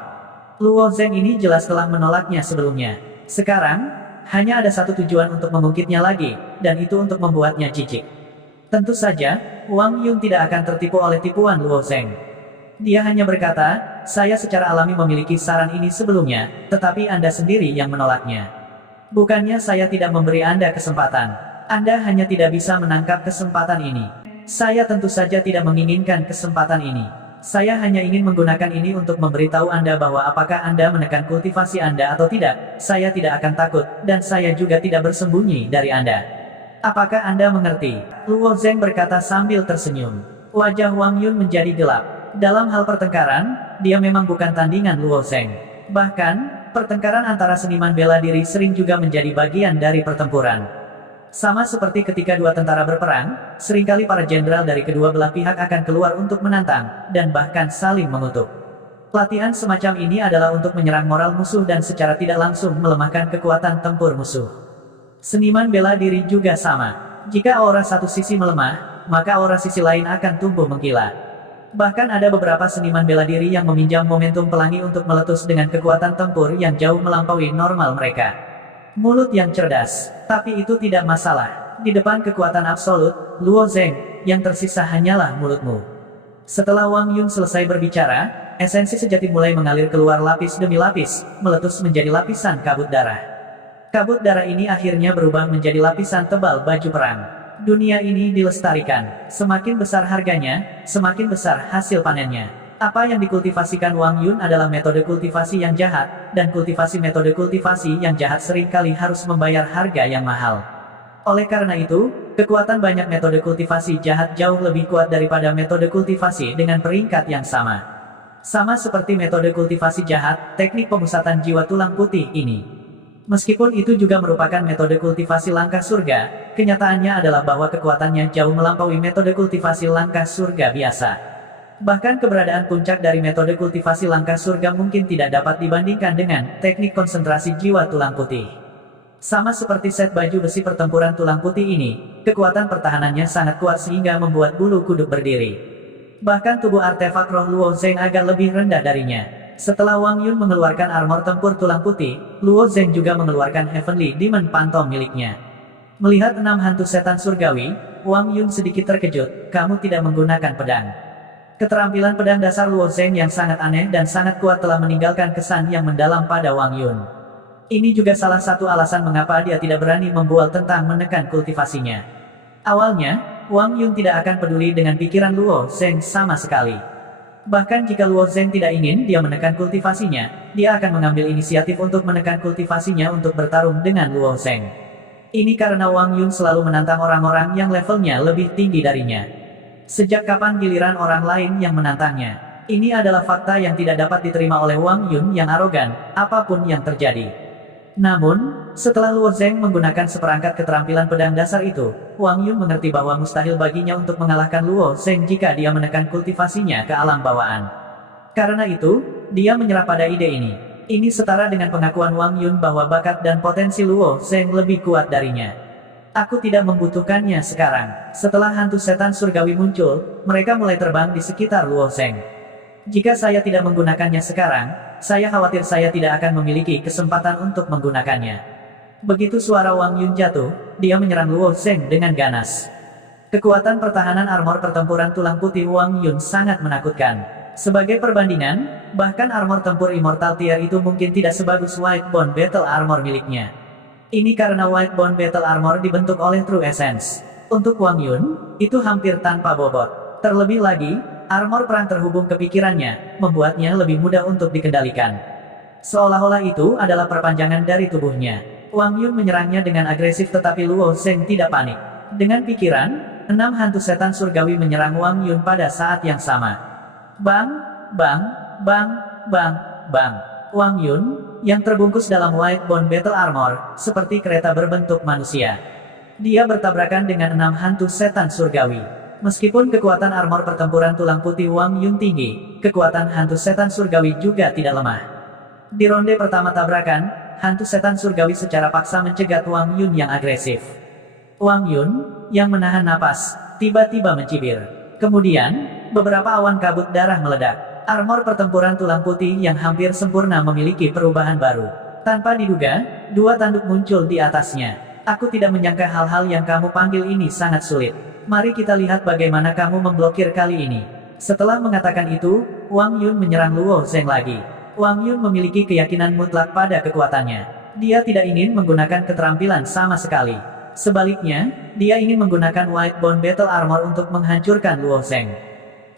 Luo Zheng ini jelas telah menolaknya sebelumnya. Sekarang, hanya ada satu tujuan untuk mengungkitnya lagi, dan itu untuk membuatnya jijik. Tentu saja, Wang Yun tidak akan tertipu oleh tipuan Luo Zheng. Dia hanya berkata, saya secara alami memiliki saran ini sebelumnya, tetapi Anda sendiri yang menolaknya. Bukannya saya tidak memberi Anda kesempatan. Anda hanya tidak bisa menangkap kesempatan ini. Saya tentu saja tidak menginginkan kesempatan ini. Saya hanya ingin menggunakan ini untuk memberitahu Anda bahwa apakah Anda menekan kultivasi Anda atau tidak, saya tidak akan takut, dan saya juga tidak bersembunyi dari Anda. Apakah Anda mengerti? Luo Zheng berkata sambil tersenyum. Wajah Wang Yun menjadi gelap. Dalam hal pertengkaran, dia memang bukan tandingan Luo Zheng. Bahkan, pertengkaran antara seniman bela diri sering juga menjadi bagian dari pertempuran. Sama seperti ketika dua tentara berperang, seringkali para jenderal dari kedua belah pihak akan keluar untuk menantang, dan bahkan saling mengutuk. Latihan semacam ini adalah untuk menyerang moral musuh dan secara tidak langsung melemahkan kekuatan tempur musuh. Seniman bela diri juga sama. Jika aura satu sisi melemah, maka aura sisi lain akan tumbuh mengkilat. Bahkan ada beberapa seniman bela diri yang meminjam momentum pelangi untuk meletus dengan kekuatan tempur yang jauh melampaui normal mereka. Mulut yang cerdas, tapi itu tidak masalah. Di depan kekuatan absolut, Luo Zheng, yang tersisa hanyalah mulutmu. Setelah Wang Yun selesai berbicara, esensi sejati mulai mengalir keluar lapis demi lapis, meletus menjadi lapisan kabut darah. Kabut darah ini akhirnya berubah menjadi lapisan tebal baju perang. Dunia ini dilestarikan. Semakin besar harganya, semakin besar hasil panennya. Apa yang dikultivasikan Wang Yun adalah metode kultivasi yang jahat, dan kultivasi metode kultivasi yang jahat seringkali harus membayar harga yang mahal. Oleh karena itu, kekuatan banyak metode kultivasi jahat jauh lebih kuat daripada metode kultivasi dengan peringkat yang sama. Sama seperti metode kultivasi jahat, teknik pemusatan jiwa tulang putih ini. Meskipun itu juga merupakan metode kultivasi langkah surga, kenyataannya adalah bahwa kekuatannya jauh melampaui metode kultivasi langkah surga biasa. Bahkan keberadaan puncak dari metode kultivasi langkah surga mungkin tidak dapat dibandingkan dengan teknik konsentrasi jiwa tulang putih. Sama seperti set baju besi pertempuran tulang putih ini, kekuatan pertahanannya sangat kuat sehingga membuat bulu kuduk berdiri. Bahkan tubuh artefak roh Luo Zheng agak lebih rendah darinya. Setelah Wang Yun mengeluarkan armor tempur tulang putih, Luo Zheng juga mengeluarkan Heavenly Demon Phantom miliknya. Melihat 6 hantu setan surgawi, Wang Yun sedikit terkejut, kamu tidak menggunakan pedang. Keterampilan pedang dasar Luo Zheng yang sangat aneh dan sangat kuat telah meninggalkan kesan yang mendalam pada Wang Yun. Ini juga salah satu alasan mengapa dia tidak berani membual tentang menekan kultivasinya. Awalnya, Wang Yun tidak akan peduli dengan pikiran Luo Zheng sama sekali. Bahkan jika Luo Zheng tidak ingin dia menekan kultivasinya, dia akan mengambil inisiatif untuk menekan kultivasinya untuk bertarung dengan Luo Zheng. Ini karena Wang Yun selalu menantang orang-orang yang levelnya lebih tinggi darinya. Sejak kapan giliran orang lain yang menantangnya? Ini adalah fakta yang tidak dapat diterima oleh Wang Yun yang arogan, apapun yang terjadi. Namun, setelah Luo Zheng menggunakan seperangkat keterampilan pedang dasar itu, Wang Yun mengerti bahwa mustahil baginya untuk mengalahkan Luo Zheng jika dia menekan kultivasinya ke alam bawaan. Karena itu, dia menyerah pada ide ini. Ini setara dengan pengakuan Wang Yun bahwa bakat dan potensi Luo Zheng lebih kuat darinya. Aku tidak membutuhkannya sekarang. Setelah hantu setan surgawi muncul, mereka mulai terbang di sekitar Luo Zheng. Jika saya tidak menggunakannya sekarang, saya khawatir saya tidak akan memiliki kesempatan untuk menggunakannya. Begitu suara Wang Yun jatuh, dia menyerang Luo Zheng dengan ganas. Kekuatan pertahanan armor pertempuran tulang putih Wang Yun sangat menakutkan. Sebagai perbandingan, bahkan armor tempur Immortal Tier itu mungkin tidak sebagus White Bone Battle Armor miliknya. Ini karena White Bone Battle Armor dibentuk oleh True Essence. Untuk Wang Yun, itu hampir tanpa bobot. Terlebih lagi, armor perang terhubung ke pikirannya, membuatnya lebih mudah untuk dikendalikan. Seolah-olah itu adalah perpanjangan dari tubuhnya. Wang Yun menyerangnya dengan agresif tetapi Luo Zheng tidak panik. Dengan pikiran, 6 hantu setan surgawi menyerang Wang Yun pada saat yang sama. Bang, bang, bang, bang, bang. Wang Yun, yang terbungkus dalam White Bone Battle Armor, seperti kereta berbentuk manusia. Dia bertabrakan dengan 6 hantu setan surgawi. Meskipun kekuatan armor pertempuran tulang putih Wang Yun tinggi, kekuatan hantu setan surgawi juga tidak lemah. Di ronde pertama tabrakan, hantu setan surgawi secara paksa mencegat Wang Yun yang agresif. Wang Yun, yang menahan napas, tiba-tiba mencibir. Kemudian, beberapa awan kabut darah meledak. Armor pertempuran tulang putih yang hampir sempurna memiliki perubahan baru. Tanpa diduga, 2 tanduk muncul di atasnya. Aku tidak menyangka hal-hal yang kamu panggil ini sangat sulit. Mari kita lihat bagaimana kamu memblokir kali ini. Setelah mengatakan itu, Wang Yun menyerang Luo Zheng lagi. Wang Yun memiliki keyakinan mutlak pada kekuatannya. Dia tidak ingin menggunakan keterampilan sama sekali. Sebaliknya, dia ingin menggunakan White Bone Battle Armor untuk menghancurkan Luo Zheng.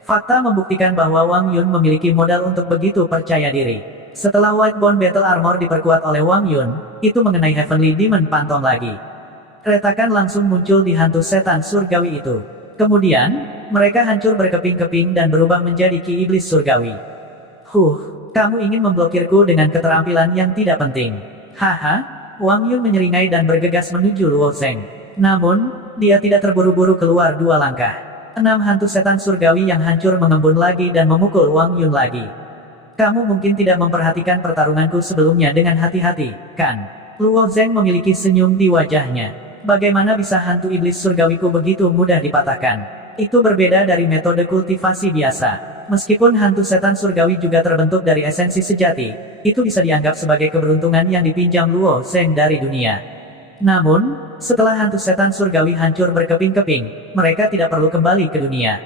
Fakta membuktikan bahwa Wang Yun memiliki modal untuk begitu percaya diri. Setelah White Bone Battle Armor diperkuat oleh Wang Yun, itu mengenai Heavenly Demon Phantom lagi. Retakan langsung muncul di hantu setan surgawi itu. Kemudian, mereka hancur berkeping-keping dan berubah menjadi ki iblis surgawi. Kamu ingin memblokirku dengan keterampilan yang tidak penting. Haha, Wang Yun menyeringai dan bergegas menuju Luo Zheng. Namun, dia tidak terburu-buru keluar 2 langkah. 6 hantu setan surgawi yang hancur mengembun lagi dan memukul Wang Yun lagi. Kamu mungkin tidak memperhatikan pertarunganku sebelumnya dengan hati-hati, kan? Luo Zheng memiliki senyum di wajahnya. Bagaimana bisa hantu iblis surgawiku begitu mudah dipatahkan? Itu berbeda dari metode kultivasi biasa. Meskipun hantu setan surgawi juga terbentuk dari esensi sejati, itu bisa dianggap sebagai keberuntungan yang dipinjam Luo Zheng dari dunia. Namun, setelah hantu setan surgawi hancur berkeping-keping, mereka tidak perlu kembali ke dunia.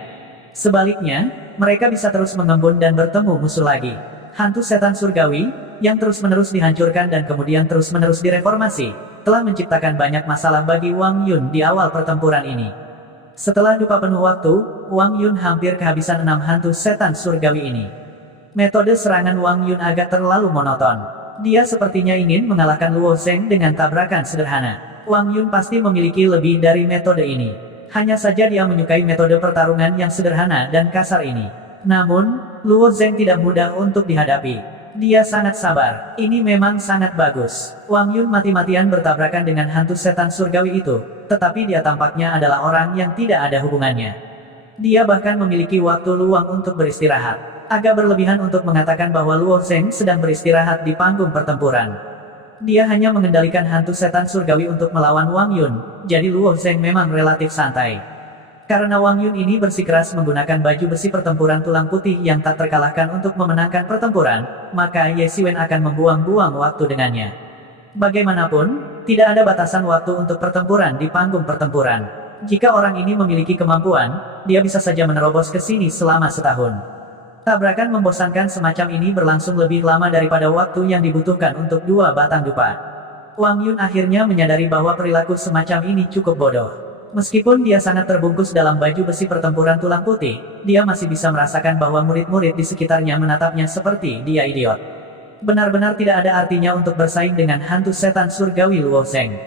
Sebaliknya, mereka bisa terus mengembun dan bertemu musuh lagi. Hantu setan surgawi, yang terus-menerus dihancurkan dan kemudian terus-menerus direformasi, telah menciptakan banyak masalah bagi Wang Yun di awal pertempuran ini. Setelah dupa penuh waktu, Wang Yun hampir kehabisan 6 hantu setan surgawi ini. Metode serangan Wang Yun agak terlalu monoton. Dia sepertinya ingin mengalahkan Luo Zheng dengan tabrakan sederhana. Wang Yun pasti memiliki lebih dari metode ini. Hanya saja dia menyukai metode pertarungan yang sederhana dan kasar ini. Namun, Luo Zheng tidak mudah untuk dihadapi. Dia sangat sabar. Ini memang sangat bagus. Wang Yun mati-matian bertabrakan dengan hantu setan surgawi itu, tetapi dia tampaknya adalah orang yang tidak ada hubungannya. Dia bahkan memiliki waktu luang untuk beristirahat. Agak berlebihan untuk mengatakan bahwa Luo Zheng sedang beristirahat di panggung pertempuran. Dia hanya mengendalikan hantu setan surgawi untuk melawan Wang Yun, jadi Luo Zheng memang relatif santai. Karena Wang Yun ini bersikeras menggunakan baju besi pertempuran tulang putih yang tak terkalahkan untuk memenangkan pertempuran, maka Ye Xiwen akan membuang-buang waktu dengannya. Bagaimanapun, tidak ada batasan waktu untuk pertempuran di panggung pertempuran. Jika orang ini memiliki kemampuan, dia bisa saja menerobos ke sini selama setahun. Tabrakan membosankan semacam ini berlangsung lebih lama daripada waktu yang dibutuhkan untuk 2 batang dupa. Wang Yun akhirnya menyadari bahwa perilaku semacam ini cukup bodoh. Meskipun dia sangat terbungkus dalam baju besi pertempuran tulang putih, dia masih bisa merasakan bahwa murid-murid di sekitarnya menatapnya seperti dia idiot. Benar-benar tidak ada artinya untuk bersaing dengan hantu setan surgawi Luo Zeng.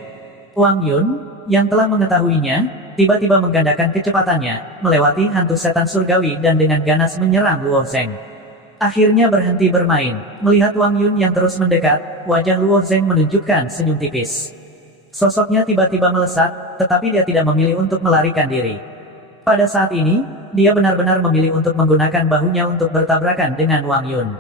Wang Yun, yang telah mengetahuinya, tiba-tiba menggandakan kecepatannya, melewati hantu setan surgawi dan dengan ganas menyerang Luo Zeng. Akhirnya berhenti bermain. Melihat Wang Yun yang terus mendekat, wajah Luo Zeng menunjukkan senyum tipis. Sosoknya tiba-tiba melesat, tetapi dia tidak memilih untuk melarikan diri. Pada saat ini, dia benar-benar memilih untuk menggunakan bahunya untuk bertabrakan dengan Wang Yun.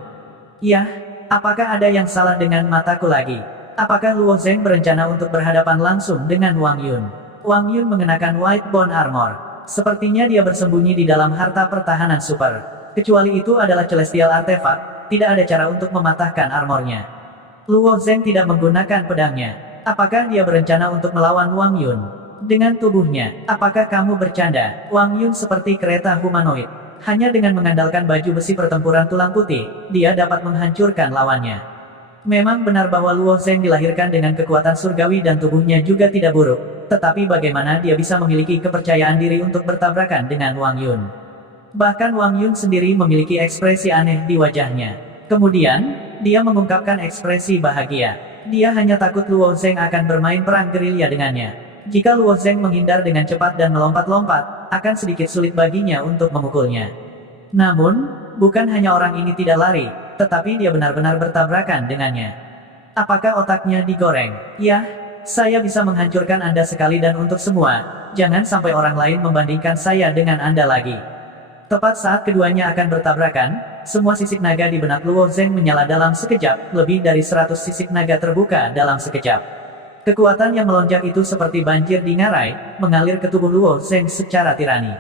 Yah, apakah ada yang salah dengan mataku lagi? Apakah Luo Zeng berencana untuk berhadapan langsung dengan Wang Yun? Wang Yun mengenakan White Bone Armor. Sepertinya dia bersembunyi di dalam harta pertahanan super. Kecuali itu adalah Celestial Artifact, tidak ada cara untuk mematahkan armornya. Luo Zeng tidak menggunakan pedangnya. Apakah dia berencana untuk melawan Wang Yun? Dengan tubuhnya, apakah kamu bercanda? Wang Yun seperti kereta humanoid. Hanya dengan mengandalkan baju besi pertempuran tulang putih, dia dapat menghancurkan lawannya. Memang benar bahwa Luo Zeng dilahirkan dengan kekuatan surgawi dan tubuhnya juga tidak buruk. Tetapi bagaimana dia bisa memiliki kepercayaan diri untuk bertabrakan dengan Wang Yun? Bahkan Wang Yun sendiri memiliki ekspresi aneh di wajahnya. Kemudian, dia mengungkapkan ekspresi bahagia. Dia hanya takut Luo Zeng akan bermain perang gerilya dengannya. Jika Luo Zeng menghindar dengan cepat dan melompat-lompat, akan sedikit sulit baginya untuk memukulnya. Namun, bukan hanya orang ini tidak lari, tetapi dia benar-benar bertabrakan dengannya. Apakah otaknya digoreng? Ya, saya bisa menghancurkan Anda sekali dan untuk semua. Jangan sampai orang lain membandingkan saya dengan Anda lagi. Tepat saat keduanya akan bertabrakan, semua sisik naga di benak Luo Zeng menyala dalam sekejap, lebih dari 100 sisik naga terbuka dalam sekejap. Kekuatan yang melonjak itu seperti banjir di ngarai, mengalir ke tubuh Luo Zeng secara tirani.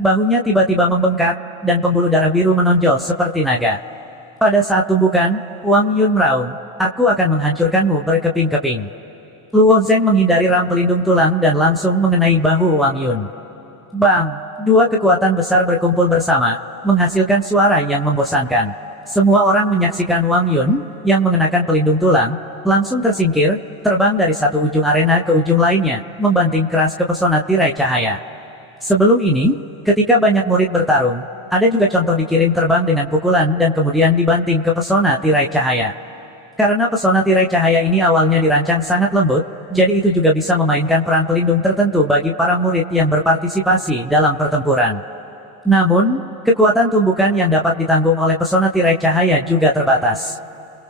Bahunya tiba-tiba membengkak, dan pembuluh darah biru menonjol seperti naga. Pada saat tumbukan, Wang Yun meraung, aku akan menghancurkanmu berkeping-keping. Luo Zeng menghindari ram pelindung tulang dan langsung mengenai bahu Wang Yun. Bang! 2 kekuatan besar berkumpul bersama, menghasilkan suara yang membosankan. Semua orang menyaksikan Wang Yun, yang mengenakan pelindung tulang, langsung tersingkir, terbang dari satu ujung arena ke ujung lainnya, membanting keras ke pesona tirai cahaya. Sebelum ini, ketika banyak murid bertarung, ada juga contoh dikirim terbang dengan pukulan dan kemudian dibanting ke pesona tirai cahaya. Karena pesona tirai cahaya ini awalnya dirancang sangat lembut, jadi itu juga bisa memainkan peran pelindung tertentu bagi para murid yang berpartisipasi dalam pertempuran. Namun, kekuatan tumbukan yang dapat ditanggung oleh pesona tirai cahaya juga terbatas.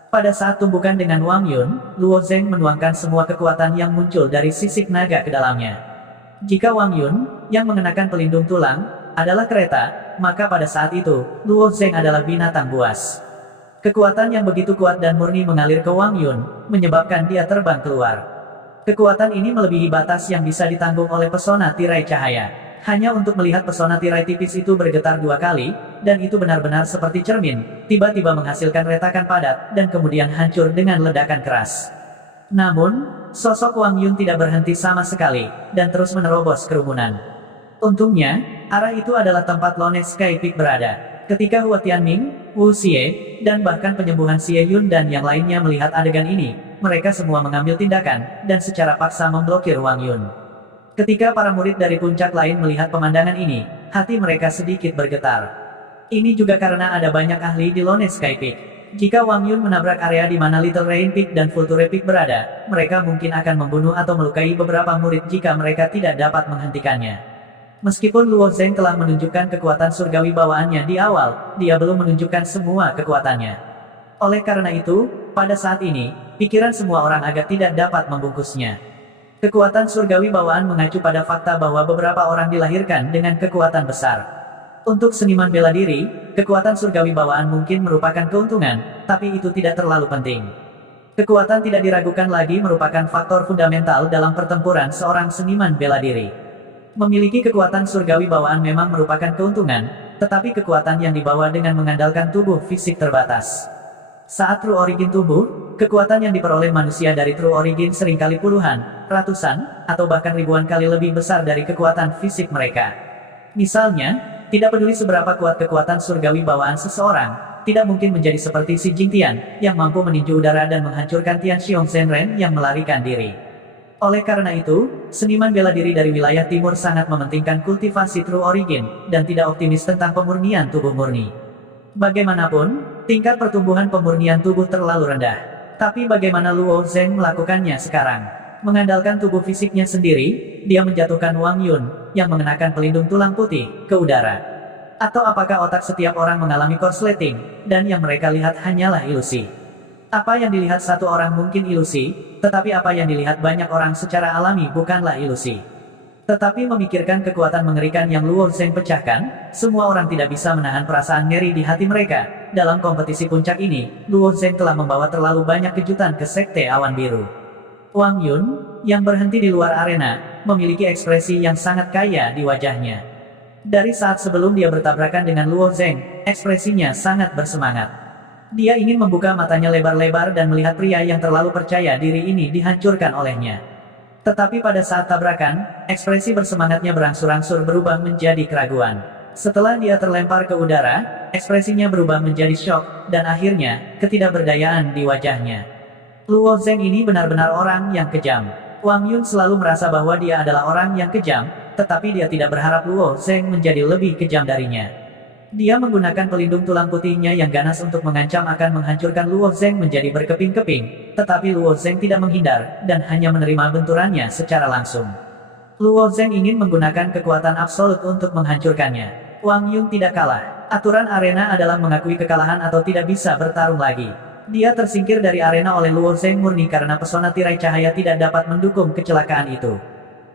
Pada saat tumbukan dengan Wang Yun, Luo Zeng menuangkan semua kekuatan yang muncul dari sisik naga ke dalamnya. Jika Wang Yun, yang mengenakan pelindung tulang, adalah kereta, maka pada saat itu, Luo Zeng adalah binatang buas. Kekuatan yang begitu kuat dan murni mengalir ke Wang Yun, menyebabkan dia terbang keluar. Kekuatan ini melebihi batas yang bisa ditanggung oleh pesona tirai cahaya. Hanya untuk melihat pesona tirai tipis itu bergetar 2 kali, dan itu benar-benar seperti cermin, tiba-tiba menghasilkan retakan padat, dan kemudian hancur dengan ledakan keras. Namun, sosok Wang Yun tidak berhenti sama sekali, dan terus menerobos kerumunan. Untungnya, arah itu adalah tempat Lone Sky Peak berada. Ketika Hua Tianming, Wu Xie, dan bahkan penyembuhan Xie Yun dan yang lainnya melihat adegan ini, mereka semua mengambil tindakan, dan secara paksa memblokir Wang Yun. Ketika para murid dari puncak lain melihat pemandangan ini, hati mereka sedikit bergetar. Ini juga karena ada banyak ahli di Lone Sky Peak. Jika Wang Yun menabrak area di mana Little Rain Peak dan Vulture Peak berada, mereka mungkin akan membunuh atau melukai beberapa murid jika mereka tidak dapat menghentikannya. Meskipun Luo Zeng telah menunjukkan kekuatan surgawi bawaannya di awal, dia belum menunjukkan semua kekuatannya. Oleh karena itu, pada saat ini, pikiran semua orang agak tidak dapat membungkusnya. Kekuatan surgawi bawaan mengacu pada fakta bahwa beberapa orang dilahirkan dengan kekuatan besar. Untuk seniman bela diri, kekuatan surgawi bawaan mungkin merupakan keuntungan, tapi itu tidak terlalu penting. Kekuatan tidak diragukan lagi merupakan faktor fundamental dalam pertempuran seorang seniman bela diri. Memiliki kekuatan surgawi bawaan memang merupakan keuntungan, tetapi kekuatan yang dibawa dengan mengandalkan tubuh fisik terbatas. Saat True Origin tumbuh, kekuatan yang diperoleh manusia dari True Origin seringkali puluhan, ratusan, atau bahkan ribuan kali lebih besar dari kekuatan fisik mereka. Misalnya, tidak peduli seberapa kuat kekuatan surgawi bawaan seseorang, tidak mungkin menjadi seperti si Jingtian, yang mampu meninju udara dan menghancurkan Tian Xiong Zhenren yang melarikan diri. Oleh karena itu, seniman bela diri dari wilayah timur sangat mementingkan kultivasi True Origin, dan tidak optimis tentang pemurnian tubuh murni. Bagaimanapun, tingkat pertumbuhan pemurnian tubuh terlalu rendah. Tapi bagaimana Luo Zheng melakukannya sekarang? Mengandalkan tubuh fisiknya sendiri, dia menjatuhkan Wang Yun, yang mengenakan pelindung tulang putih, ke udara. Atau apakah otak setiap orang mengalami korsleting, dan yang mereka lihat hanyalah ilusi? Apa yang dilihat satu orang mungkin ilusi, tetapi apa yang dilihat banyak orang secara alami bukanlah ilusi. Tetapi memikirkan kekuatan mengerikan yang Luo Zheng pecahkan, semua orang tidak bisa menahan perasaan ngeri di hati mereka. Dalam kompetisi puncak ini, Luo Zheng telah membawa terlalu banyak kejutan ke Sekte Awan Biru. Wang Yun, yang berhenti di luar arena, memiliki ekspresi yang sangat kaya di wajahnya. Dari saat sebelum dia bertabrakan dengan Luo Zheng, ekspresinya sangat bersemangat. Dia ingin membuka matanya lebar-lebar dan melihat pria yang terlalu percaya diri ini dihancurkan olehnya. Tetapi pada saat tabrakan, ekspresi bersemangatnya berangsur-angsur berubah menjadi keraguan. Setelah dia terlempar ke udara, ekspresinya berubah menjadi syok, dan akhirnya, ketidakberdayaan di wajahnya. Luo Zheng ini benar-benar orang yang kejam. Wang Yun selalu merasa bahwa dia adalah orang yang kejam, tetapi dia tidak berharap Luo Zheng menjadi lebih kejam darinya. Dia menggunakan pelindung tulang putihnya yang ganas untuk mengancam akan menghancurkan Luo Zheng menjadi berkeping-keping, tetapi Luo Zheng tidak menghindar, dan hanya menerima benturannya secara langsung. Luo Zheng ingin menggunakan kekuatan absolut untuk menghancurkannya. Wang Yun tidak kalah. Aturan arena adalah mengakui kekalahan atau tidak bisa bertarung lagi. Dia tersingkir dari arena oleh Luo Zheng murni karena pesona tirai cahaya tidak dapat mendukung kecelakaan itu.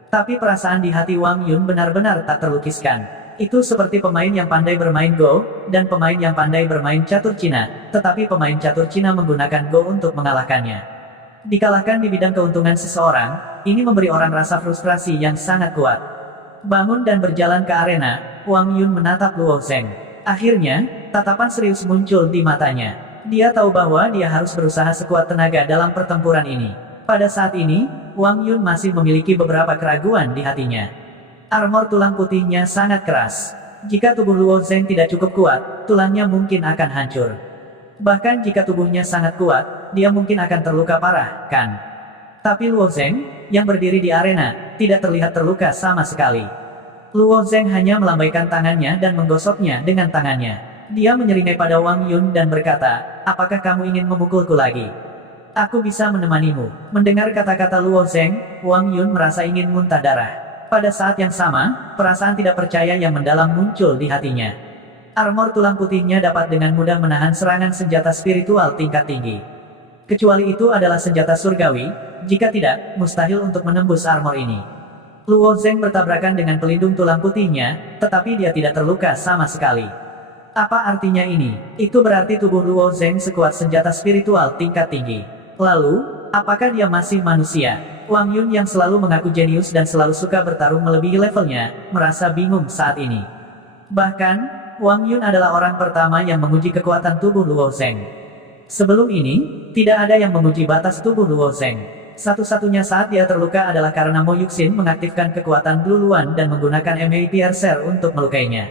Tapi perasaan di hati Wang Yun benar-benar tak terlukiskan. Itu seperti pemain yang pandai bermain Go, dan pemain yang pandai bermain catur Cina, tetapi pemain catur Cina menggunakan Go untuk mengalahkannya. Dikalahkan di bidang keuntungan seseorang, ini memberi orang rasa frustrasi yang sangat kuat. Bangun dan berjalan ke arena, Wang Yun menatap Luo Zheng. Akhirnya, tatapan serius muncul di matanya. Dia tahu bahwa dia harus berusaha sekuat tenaga dalam pertempuran ini. Pada saat ini, Wang Yun masih memiliki beberapa keraguan di hatinya. Armor tulang putihnya sangat keras. Jika tubuh Luo Zheng tidak cukup kuat, tulangnya mungkin akan hancur. Bahkan jika tubuhnya sangat kuat, dia mungkin akan terluka parah, kan? Tapi Luo Zheng, yang berdiri di arena, tidak terlihat terluka sama sekali. Luo Zheng hanya melambaikan tangannya dan menggosoknya dengan tangannya. Dia menyeringai pada Wang Yun dan berkata, "Apakah kamu ingin memukulku lagi? Aku bisa menemanimu." Mendengar kata-kata Luo Zheng, Wang Yun merasa ingin muntah darah. Pada saat yang sama, perasaan tidak percaya yang mendalam muncul di hatinya. Armor tulang putihnya dapat dengan mudah menahan serangan senjata spiritual tingkat tinggi. Kecuali itu adalah senjata surgawi, jika tidak, mustahil untuk menembus armor ini. Luo Zheng bertabrakan dengan pelindung tulang putihnya, tetapi dia tidak terluka sama sekali. Apa artinya ini? Itu berarti tubuh Luo Zheng sekuat senjata spiritual tingkat tinggi. Lalu, apakah dia masih manusia? Wang Yun yang selalu mengaku jenius dan selalu suka bertarung melebihi levelnya, merasa bingung saat ini. Bahkan, Wang Yun adalah orang pertama yang menguji kekuatan tubuh Luo Zheng. Sebelum ini, tidak ada yang menguji batas tubuh Luo Zheng. Satu-satunya saat dia terluka adalah karena Mo Yuxin mengaktifkan kekuatan Blue Luan dan menggunakan MA Piercer untuk melukainya.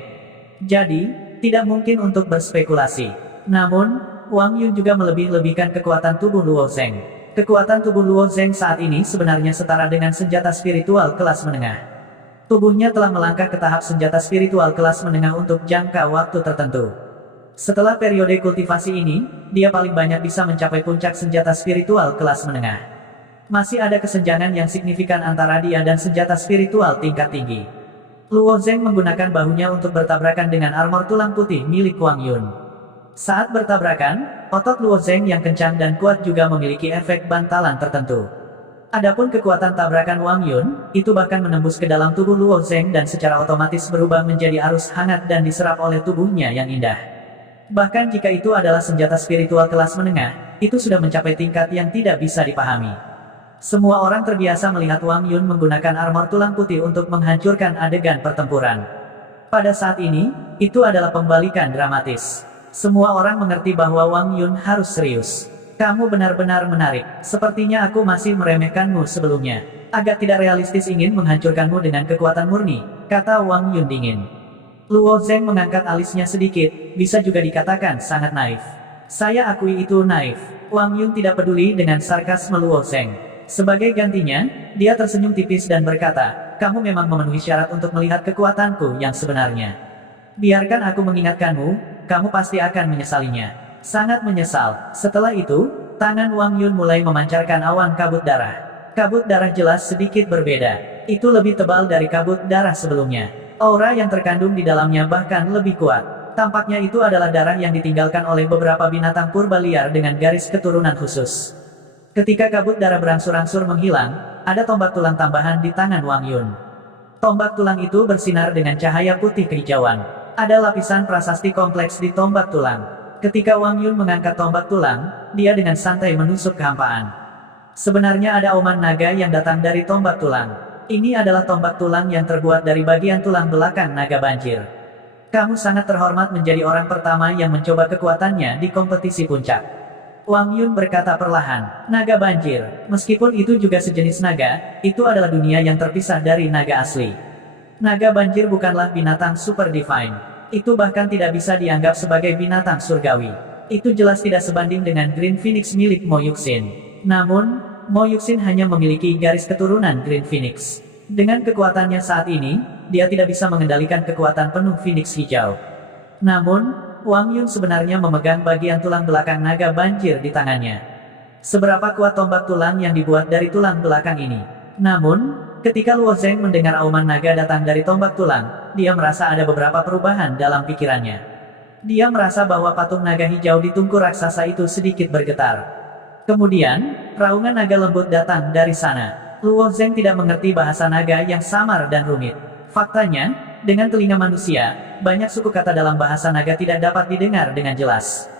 Jadi, tidak mungkin untuk berspekulasi. Namun, Wang Yun juga melebih-lebihkan kekuatan tubuh Luo Zheng. Kekuatan tubuh Luo Zheng saat ini sebenarnya setara dengan senjata spiritual kelas menengah. Tubuhnya telah melangkah ke tahap senjata spiritual kelas menengah untuk jangka waktu tertentu. Setelah periode kultivasi ini, dia paling banyak bisa mencapai puncak senjata spiritual kelas menengah. Masih ada kesenjangan yang signifikan antara dia dan senjata spiritual tingkat tinggi. Luo Zheng menggunakan bahunya untuk bertabrakan dengan armor tulang putih milik Wang Yun. Saat bertabrakan, otot Luo Zheng yang kencang dan kuat juga memiliki efek bantalan tertentu. Adapun kekuatan tabrakan Wang Yun, itu bahkan menembus ke dalam tubuh Luo Zheng dan secara otomatis berubah menjadi arus hangat dan diserap oleh tubuhnya yang indah. Bahkan jika itu adalah senjata spiritual kelas menengah, itu sudah mencapai tingkat yang tidak bisa dipahami. Semua orang terbiasa melihat Wang Yun menggunakan armor tulang putih untuk menghancurkan adegan pertempuran. Pada saat ini, itu adalah pembalikan dramatis. Semua orang mengerti bahwa Wang Yun harus serius. Kamu benar-benar menarik. Sepertinya aku masih meremehkanmu sebelumnya. Agak tidak realistis ingin menghancurkanmu dengan kekuatan murni, kata Wang Yun dingin. Luo Zeng mengangkat alisnya sedikit, bisa juga dikatakan sangat naif. Saya akui itu naif. Wang Yun tidak peduli dengan sarkasme Luo Zeng. Sebagai gantinya, dia tersenyum tipis dan berkata, kamu memang memenuhi syarat untuk melihat kekuatanku yang sebenarnya. Biarkan aku mengingatkanmu, kamu pasti akan menyesalinya. Sangat menyesal. Setelah itu, tangan Wang Yun mulai memancarkan awan kabut darah. Kabut darah jelas sedikit berbeda. Itu lebih tebal dari kabut darah sebelumnya. Aura yang terkandung di dalamnya bahkan lebih kuat. Tampaknya itu adalah darah yang ditinggalkan oleh beberapa binatang purba liar dengan garis keturunan khusus. Ketika kabut darah berangsur-angsur menghilang, ada tombak tulang tambahan di tangan Wang Yun. Tombak tulang itu bersinar dengan cahaya putih kehijauan. Ada lapisan prasasti kompleks di tombak tulang. Ketika Wang Yun mengangkat tombak tulang, dia dengan santai menusuk kehampaan. Sebenarnya ada auman naga yang datang dari tombak tulang. Ini adalah tombak tulang yang terbuat dari bagian tulang belakang naga banjir. Kamu sangat terhormat menjadi orang pertama yang mencoba kekuatannya di kompetisi puncak. Wang Yun berkata perlahan, naga banjir, meskipun itu juga sejenis naga, itu adalah dunia yang terpisah dari naga asli. Naga banjir bukanlah binatang super divine. Itu bahkan tidak bisa dianggap sebagai binatang surgawi. Itu jelas tidak sebanding dengan Green Phoenix milik Mo Yuxin. Namun, Mo Yuxin hanya memiliki garis keturunan Green Phoenix. Dengan kekuatannya saat ini, dia tidak bisa mengendalikan kekuatan penuh Phoenix hijau. Namun, Wang Yun sebenarnya memegang bagian tulang belakang naga banjir di tangannya. Seberapa kuat tombak tulang yang dibuat dari tulang belakang ini? Namun, ketika Luo Zeng mendengar auman naga datang dari tombak tulang, dia merasa ada beberapa perubahan dalam pikirannya. Dia merasa bahwa patung naga hijau di tungku raksasa itu sedikit bergetar. Kemudian, raungan naga lembut datang dari sana. Luo Zeng tidak mengerti bahasa naga yang samar dan rumit. Faktanya, dengan telinga manusia, banyak suku kata dalam bahasa naga tidak dapat didengar dengan jelas.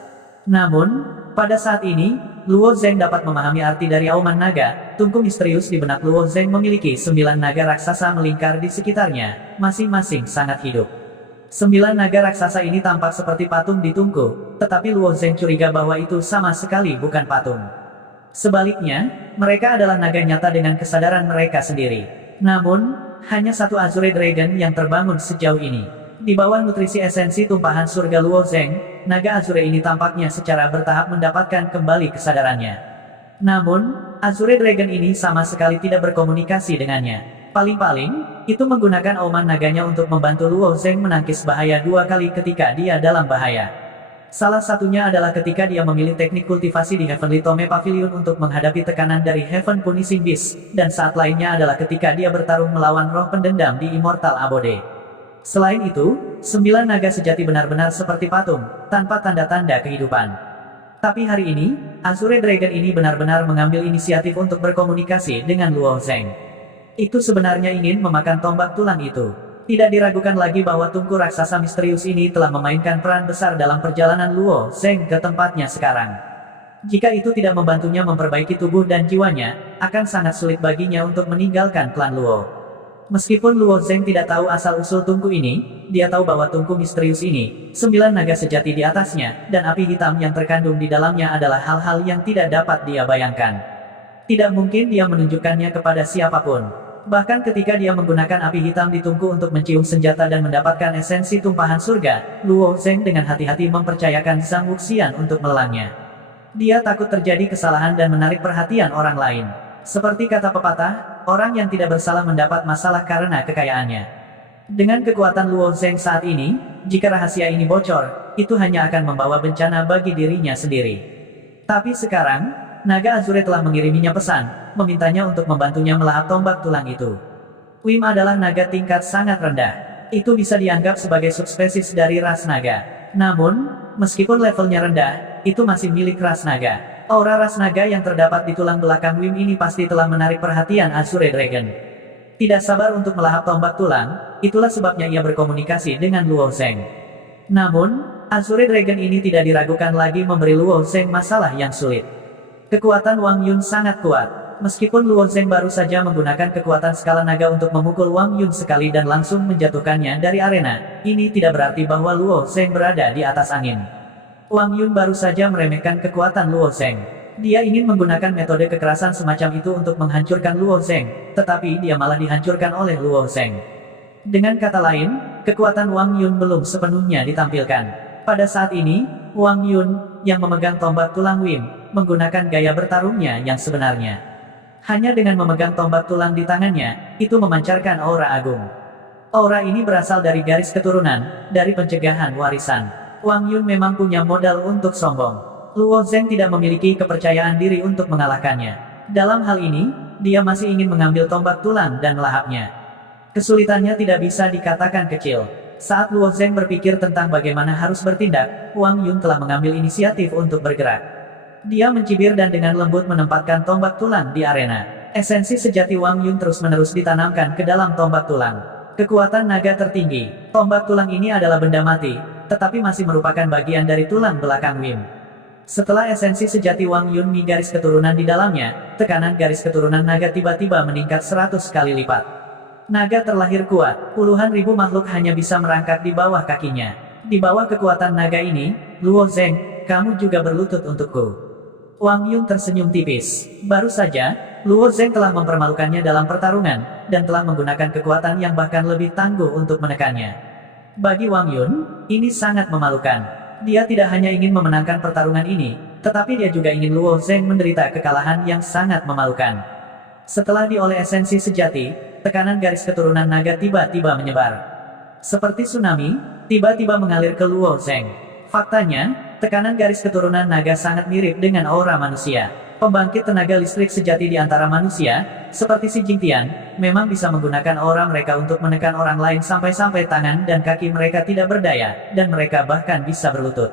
Namun, pada saat ini, Luo Zeng dapat memahami arti dari auman naga. Tungku misterius di benak Luo Zeng memiliki 9 naga raksasa melingkar di sekitarnya, masing-masing sangat hidup. 9 naga raksasa ini tampak seperti patung di tungku, tetapi Luo Zeng curiga bahwa itu sama sekali bukan patung. Sebaliknya, mereka adalah naga nyata dengan kesadaran mereka sendiri. Namun, hanya satu Azure Dragon yang terbangun sejauh ini. Di bawah nutrisi esensi tumpahan surga Luo Zeng, naga Azure ini tampaknya secara bertahap mendapatkan kembali kesadarannya. Namun, Azure Dragon ini sama sekali tidak berkomunikasi dengannya. Paling-paling, itu menggunakan auman naganya untuk membantu Luo Zeng menangkis bahaya 2 kali ketika dia dalam bahaya. Salah satunya adalah ketika dia memilih teknik kultivasi di Heavenly Tome Pavilion untuk menghadapi tekanan dari Heaven Punishing Beast, dan saat lainnya adalah ketika dia bertarung melawan roh pendendam di Immortal Abode. Selain itu, 9 naga sejati benar-benar seperti patung, tanpa tanda-tanda kehidupan. Tapi hari ini, Azure Dragon ini benar-benar mengambil inisiatif untuk berkomunikasi dengan Luo Zeng. Itu sebenarnya ingin memakan tombak tulang itu. Tidak diragukan lagi bahwa tungku raksasa misterius ini telah memainkan peran besar dalam perjalanan Luo Zeng ke tempatnya sekarang. Jika itu tidak membantunya memperbaiki tubuh dan jiwanya, akan sangat sulit baginya untuk meninggalkan klan Luo. Meskipun Luo Zeng tidak tahu asal-usul tungku ini, dia tahu bahwa tungku misterius ini, 9 naga sejati di atasnya, dan api hitam yang terkandung di dalamnya adalah hal-hal yang tidak dapat dia bayangkan. Tidak mungkin dia menunjukkannya kepada siapapun. Bahkan ketika dia menggunakan api hitam di tungku untuk mencium senjata dan mendapatkan esensi tumpahan surga, Luo Zeng dengan hati-hati mempercayakan Zhang Wuxian untuk melangnya. Dia takut terjadi kesalahan dan menarik perhatian orang lain. Seperti kata pepatah, orang yang tidak bersalah mendapat masalah karena kekayaannya. Dengan kekuatan Luo Zeng saat ini, jika rahasia ini bocor, itu hanya akan membawa bencana bagi dirinya sendiri. Tapi sekarang, naga Azure telah mengiriminya pesan, memintanya untuk membantunya melahap tombak tulang itu. Wim adalah naga tingkat sangat rendah. Itu bisa dianggap sebagai subspesies dari ras naga. Namun, meskipun levelnya rendah, itu masih milik ras naga. Aura ras naga yang terdapat di tulang belakang Wim ini pasti telah menarik perhatian Azure Dragon. Tidak sabar untuk melahap tombak tulang, itulah sebabnya ia berkomunikasi dengan Luo Zeng. Namun, Azure Dragon ini tidak diragukan lagi memberi Luo Zeng masalah yang sulit. Kekuatan Wang Yun sangat kuat. Meskipun Luo Zeng baru saja menggunakan kekuatan skala naga untuk memukul Wang Yun sekali dan langsung menjatuhkannya dari arena, ini tidak berarti bahwa Luo Zeng berada di atas angin. Wang Yun baru saja meremehkan kekuatan Luo Zeng. Dia ingin menggunakan metode kekerasan semacam itu untuk menghancurkan Luo Zheng, tetapi dia malah dihancurkan oleh Luo Zheng. Dengan kata lain, kekuatan Wang Yun belum sepenuhnya ditampilkan. Pada saat ini, Wang Yun, yang memegang tombak tulang Wim, menggunakan gaya bertarungnya yang sebenarnya. Hanya dengan memegang tombak tulang di tangannya, itu memancarkan aura agung. Aura ini berasal dari garis keturunan, dari pencegahan warisan. Wang Yun memang punya modal untuk sombong. Luo Zheng tidak memiliki kepercayaan diri untuk mengalahkannya. Dalam hal ini, dia masih ingin mengambil tombak tulang dan melahapnya. Kesulitannya tidak bisa dikatakan kecil. Saat Luo Zheng berpikir tentang bagaimana harus bertindak, Wang Yun telah mengambil inisiatif untuk bergerak. Dia mencibir dan dengan lembut menempatkan tombak tulang di arena. Esensi sejati Wang Yun terus-menerus ditanamkan ke dalam tombak tulang. Kekuatan naga tertinggi. Tombak tulang ini adalah benda mati, tetapi masih merupakan bagian dari tulang belakang Wim. Setelah esensi sejati Wang Yun Mi garis keturunan di dalamnya, tekanan garis keturunan naga tiba-tiba meningkat 100 kali lipat. Naga terlahir kuat, puluhan ribu makhluk hanya bisa merangkak di bawah kakinya. Di bawah kekuatan naga ini, Luo Zheng, kamu juga berlutut untukku. Wang Yun tersenyum tipis. Baru saja, Luo Zheng telah mempermalukannya dalam pertarungan, dan telah menggunakan kekuatan yang bahkan lebih tangguh untuk menekannya. Bagi Wang Yun, ini sangat memalukan. Dia tidak hanya ingin memenangkan pertarungan ini, tetapi dia juga ingin Luo Zheng menderita kekalahan yang sangat memalukan. Setelah dioleh esensi sejati, tekanan garis keturunan naga tiba-tiba menyebar. Seperti tsunami, tiba-tiba mengalir ke Luo Zheng. Faktanya, tekanan garis keturunan naga sangat mirip dengan aura manusia. Pembangkit tenaga listrik sejati di antara manusia, seperti Xi Jingtian, memang bisa menggunakan aura mereka untuk menekan orang lain sampai-sampai tangan dan kaki mereka tidak berdaya, dan mereka bahkan bisa berlutut.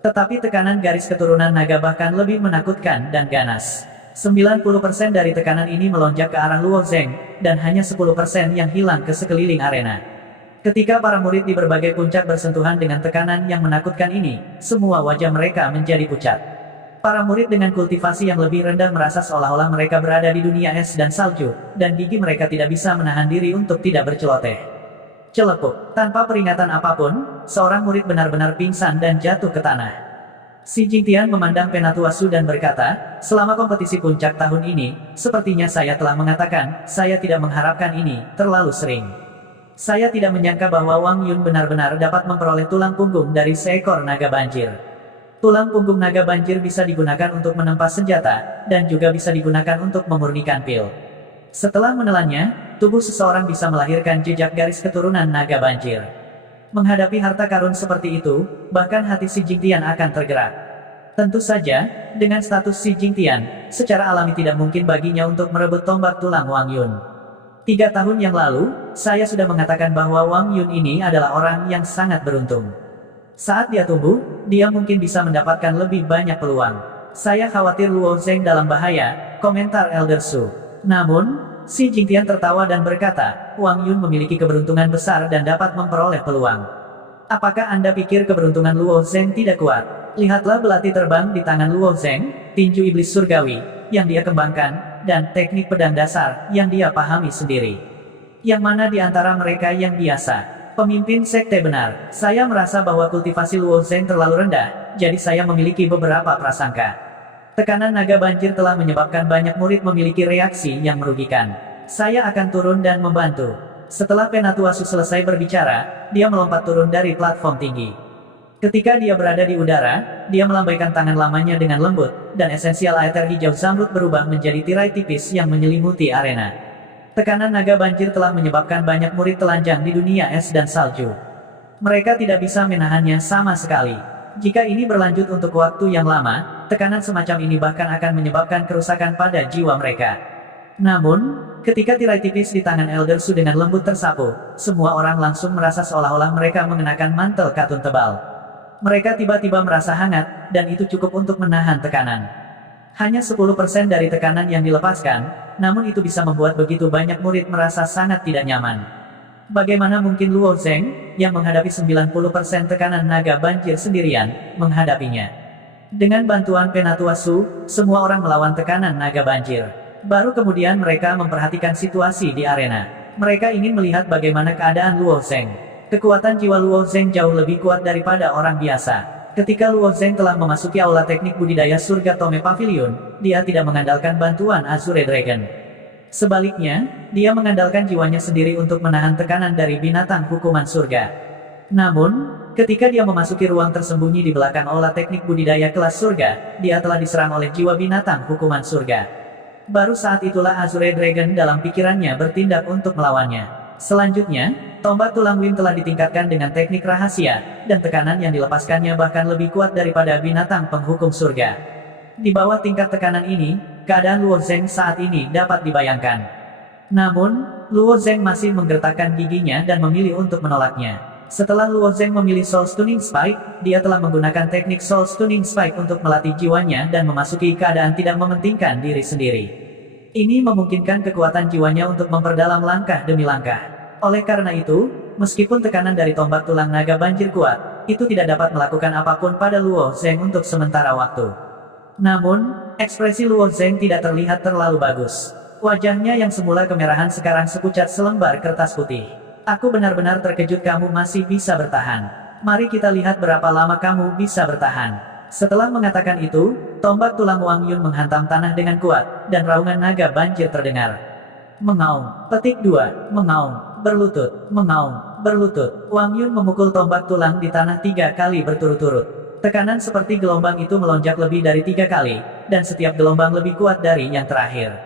Tetapi tekanan garis keturunan naga bahkan lebih menakutkan dan ganas. 90% dari tekanan ini melonjak ke arah Luo Zheng, dan hanya 10% yang hilang ke sekeliling arena. Ketika para murid di berbagai puncak bersentuhan dengan tekanan yang menakutkan ini, semua wajah mereka menjadi pucat. Para murid dengan kultivasi yang lebih rendah merasa seolah-olah mereka berada di dunia es dan salju, dan gigi mereka tidak bisa menahan diri untuk tidak berceloteh. Celepuk, tanpa peringatan apapun, seorang murid benar-benar pingsan dan jatuh ke tanah. Xi Jingtian memandang Penatua Su dan berkata, selama kompetisi puncak tahun ini, sepertinya saya telah mengatakan, saya tidak mengharapkan ini, terlalu sering. Saya tidak menyangka bahwa Wang Yun benar-benar dapat memperoleh tulang punggung dari seekor naga banjir. Tulang punggung naga banjir bisa digunakan untuk menempa senjata, dan juga bisa digunakan untuk memurnikan pil. Setelah menelannya, tubuh seseorang bisa melahirkan jejak garis keturunan naga banjir. Menghadapi harta karun seperti itu, bahkan hati Xi Jingtian akan tergerak. Tentu saja, dengan status Xi Jingtian, secara alami tidak mungkin baginya untuk merebut tombak tulang Wang Yun. 3 tahun yang lalu, saya sudah mengatakan bahwa Wang Yun ini adalah orang yang sangat beruntung. Saat dia tumbuh, dia mungkin bisa mendapatkan lebih banyak peluang. Saya khawatir Luo Zheng dalam bahaya, komentar Elder Su. Namun, Xi Jingtian tertawa dan berkata, Wang Yun memiliki keberuntungan besar dan dapat memperoleh peluang. Apakah Anda pikir keberuntungan Luo Zheng tidak kuat? Lihatlah belati terbang di tangan Luo Zheng, tinju iblis surgawi, yang dia kembangkan, dan teknik pedang dasar, yang dia pahami sendiri. Yang mana di antara mereka yang biasa? Pemimpin sekte benar. Saya merasa bahwa kultivasi Luo Zheng terlalu rendah, jadi saya memiliki beberapa prasangka. Tekanan naga banjir telah menyebabkan banyak murid memiliki reaksi yang merugikan. Saya akan turun dan membantu. Setelah Penatua Su selesai berbicara, dia melompat turun dari platform tinggi. Ketika dia berada di udara, dia melambaikan tangan lamanya dengan lembut, dan esensial aether hijau zamrud berubah menjadi tirai tipis yang menyelimuti arena. Tekanan naga banjir telah menyebabkan banyak murid telanjang di dunia es dan salju. Mereka tidak bisa menahannya sama sekali. Jika ini berlanjut untuk waktu yang lama, tekanan semacam ini bahkan akan menyebabkan kerusakan pada jiwa mereka. Namun, ketika tirai tipis di tangan Elder Su dengan lembut tersapu, semua orang langsung merasa seolah-olah mereka mengenakan mantel katun tebal. Mereka tiba-tiba merasa hangat, dan itu cukup untuk menahan tekanan. Hanya 10% dari tekanan yang dilepaskan, namun itu bisa membuat begitu banyak murid merasa sangat tidak nyaman. Bagaimana mungkin Luo Zheng, yang menghadapi 90% tekanan naga banjir sendirian, menghadapinya? Dengan bantuan Penatua Su, semua orang melawan tekanan naga banjir. Baru kemudian mereka memperhatikan situasi di arena. Mereka ingin melihat bagaimana keadaan Luo Zheng. Kekuatan jiwa Luo Zheng jauh lebih kuat daripada orang biasa. Ketika Luo Zheng telah memasuki aula teknik budidaya surga Tome Pavilion, dia tidak mengandalkan bantuan Azure Dragon. Sebaliknya, dia mengandalkan jiwanya sendiri untuk menahan tekanan dari binatang hukuman surga. Namun, ketika dia memasuki ruang tersembunyi di belakang aula teknik budidaya kelas surga, dia telah diserang oleh jiwa binatang hukuman surga. Baru saat itulah Azure Dragon dalam pikirannya bertindak untuk melawannya. Selanjutnya, tombak tulang Wim telah ditingkatkan dengan teknik rahasia, dan tekanan yang dilepaskannya bahkan lebih kuat daripada binatang penghukum surga. Di bawah tingkat tekanan ini, keadaan Luo Zheng saat ini dapat dibayangkan. Namun, Luo Zheng masih menggertakkan giginya dan memilih untuk menolaknya. Setelah Luo Zheng memilih Soul Stunning Spike, dia telah menggunakan teknik Soul Stunning Spike untuk melatih jiwanya dan memasuki keadaan tidak mementingkan diri sendiri. Ini memungkinkan kekuatan jiwanya untuk memperdalam langkah demi langkah. Oleh karena itu, meskipun tekanan dari tombak tulang naga banjir kuat, itu tidak dapat melakukan apapun pada Luo Zheng untuk sementara waktu. Namun, ekspresi Luo Zheng tidak terlihat terlalu bagus. Wajahnya yang semula kemerahan sekarang sepucat selembar kertas putih. Aku benar-benar terkejut kamu masih bisa bertahan. Mari kita lihat berapa lama kamu bisa bertahan. Setelah mengatakan itu, tombak tulang Wang Yun menghantam tanah dengan kuat, dan raungan naga banjir terdengar. Mengaum. Petik 2. Mengaum. Berlutut. Mengaum. Berlutut. Wang Yun memukul tombak tulang di tanah 3 kali berturut-turut. Tekanan seperti gelombang itu melonjak lebih dari 3 kali, dan setiap gelombang lebih kuat dari yang terakhir.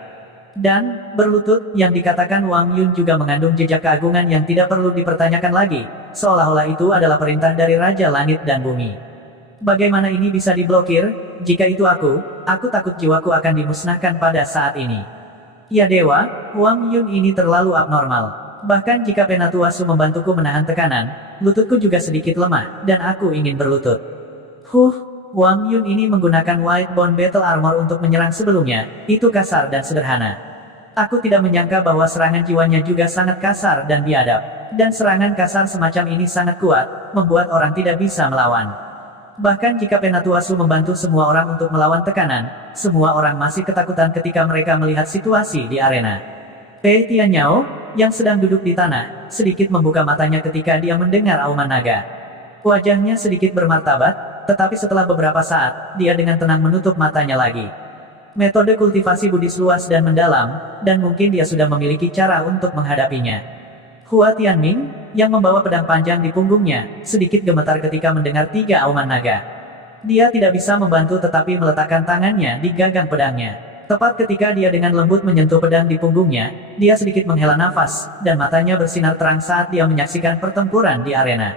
Dan, berlutut, yang dikatakan Wang Yun juga mengandung jejak keagungan yang tidak perlu dipertanyakan lagi, seolah-olah itu adalah perintah dari Raja Langit dan Bumi. Bagaimana ini bisa diblokir? Jika itu aku takut jiwaku akan dimusnahkan pada saat ini. Ya dewa, Wang Yun ini terlalu abnormal. Bahkan jika Penatuasu membantuku menahan tekanan, lututku juga sedikit lemah, dan aku ingin berlutut. Wang Yun ini menggunakan White Bone Battle Armor untuk menyerang sebelumnya, itu kasar dan sederhana. Aku tidak menyangka bahwa serangan jiwanya juga sangat kasar dan biadab. Dan serangan kasar semacam ini sangat kuat, membuat orang tidak bisa melawan. Bahkan jika Penatuasu membantu semua orang untuk melawan tekanan, semua orang masih ketakutan ketika mereka melihat situasi di arena. Pei Tianyao, yang sedang duduk di tanah, sedikit membuka matanya ketika dia mendengar auman naga. Wajahnya sedikit bermartabat, tetapi setelah beberapa saat, dia dengan tenang menutup matanya lagi. Metode kultivasi Buddhis luas dan mendalam, dan mungkin dia sudah memiliki cara untuk menghadapinya. Hua Tianming, yang membawa pedang panjang di punggungnya, sedikit gemetar ketika mendengar 3 auman naga. Dia tidak bisa membantu tetapi meletakkan tangannya di gagang pedangnya. Tepat ketika dia dengan lembut menyentuh pedang di punggungnya, dia sedikit menghela nafas, dan matanya bersinar terang saat dia menyaksikan pertempuran di arena.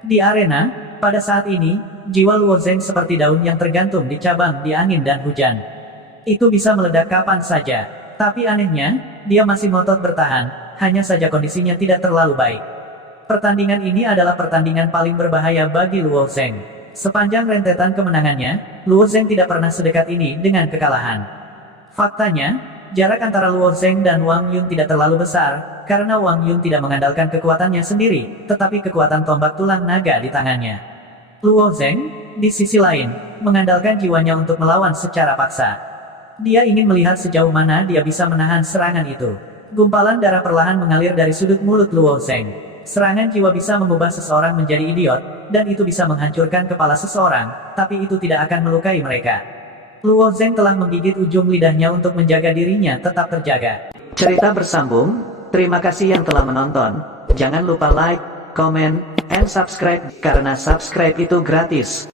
Di arena, pada saat ini, jiwa Luo Zheng seperti daun yang tergantung di cabang di angin dan hujan. Itu bisa meledak kapan saja. Tapi anehnya, dia masih ngotot bertahan, hanya saja kondisinya tidak terlalu baik. Pertandingan ini adalah pertandingan paling berbahaya bagi Luo Zheng. Sepanjang rentetan kemenangannya, Luo Zheng tidak pernah sedekat ini dengan kekalahan. Faktanya, jarak antara Luo Zheng dan Wang Yun tidak terlalu besar, karena Wang Yun tidak mengandalkan kekuatannya sendiri, tetapi kekuatan tombak tulang naga di tangannya. Luo Zheng, di sisi lain, mengandalkan jiwanya untuk melawan secara paksa. Dia ingin melihat sejauh mana dia bisa menahan serangan itu. Gumpalan darah perlahan mengalir dari sudut mulut Luo Zheng. Serangan jiwa bisa mengubah seseorang menjadi idiot, dan itu bisa menghancurkan kepala seseorang, tapi itu tidak akan melukai mereka. Luo Zheng telah menggigit ujung lidahnya untuk menjaga dirinya tetap terjaga. Cerita bersambung, terima kasih yang telah menonton. Jangan lupa like, comment, and subscribe, karena subscribe itu gratis.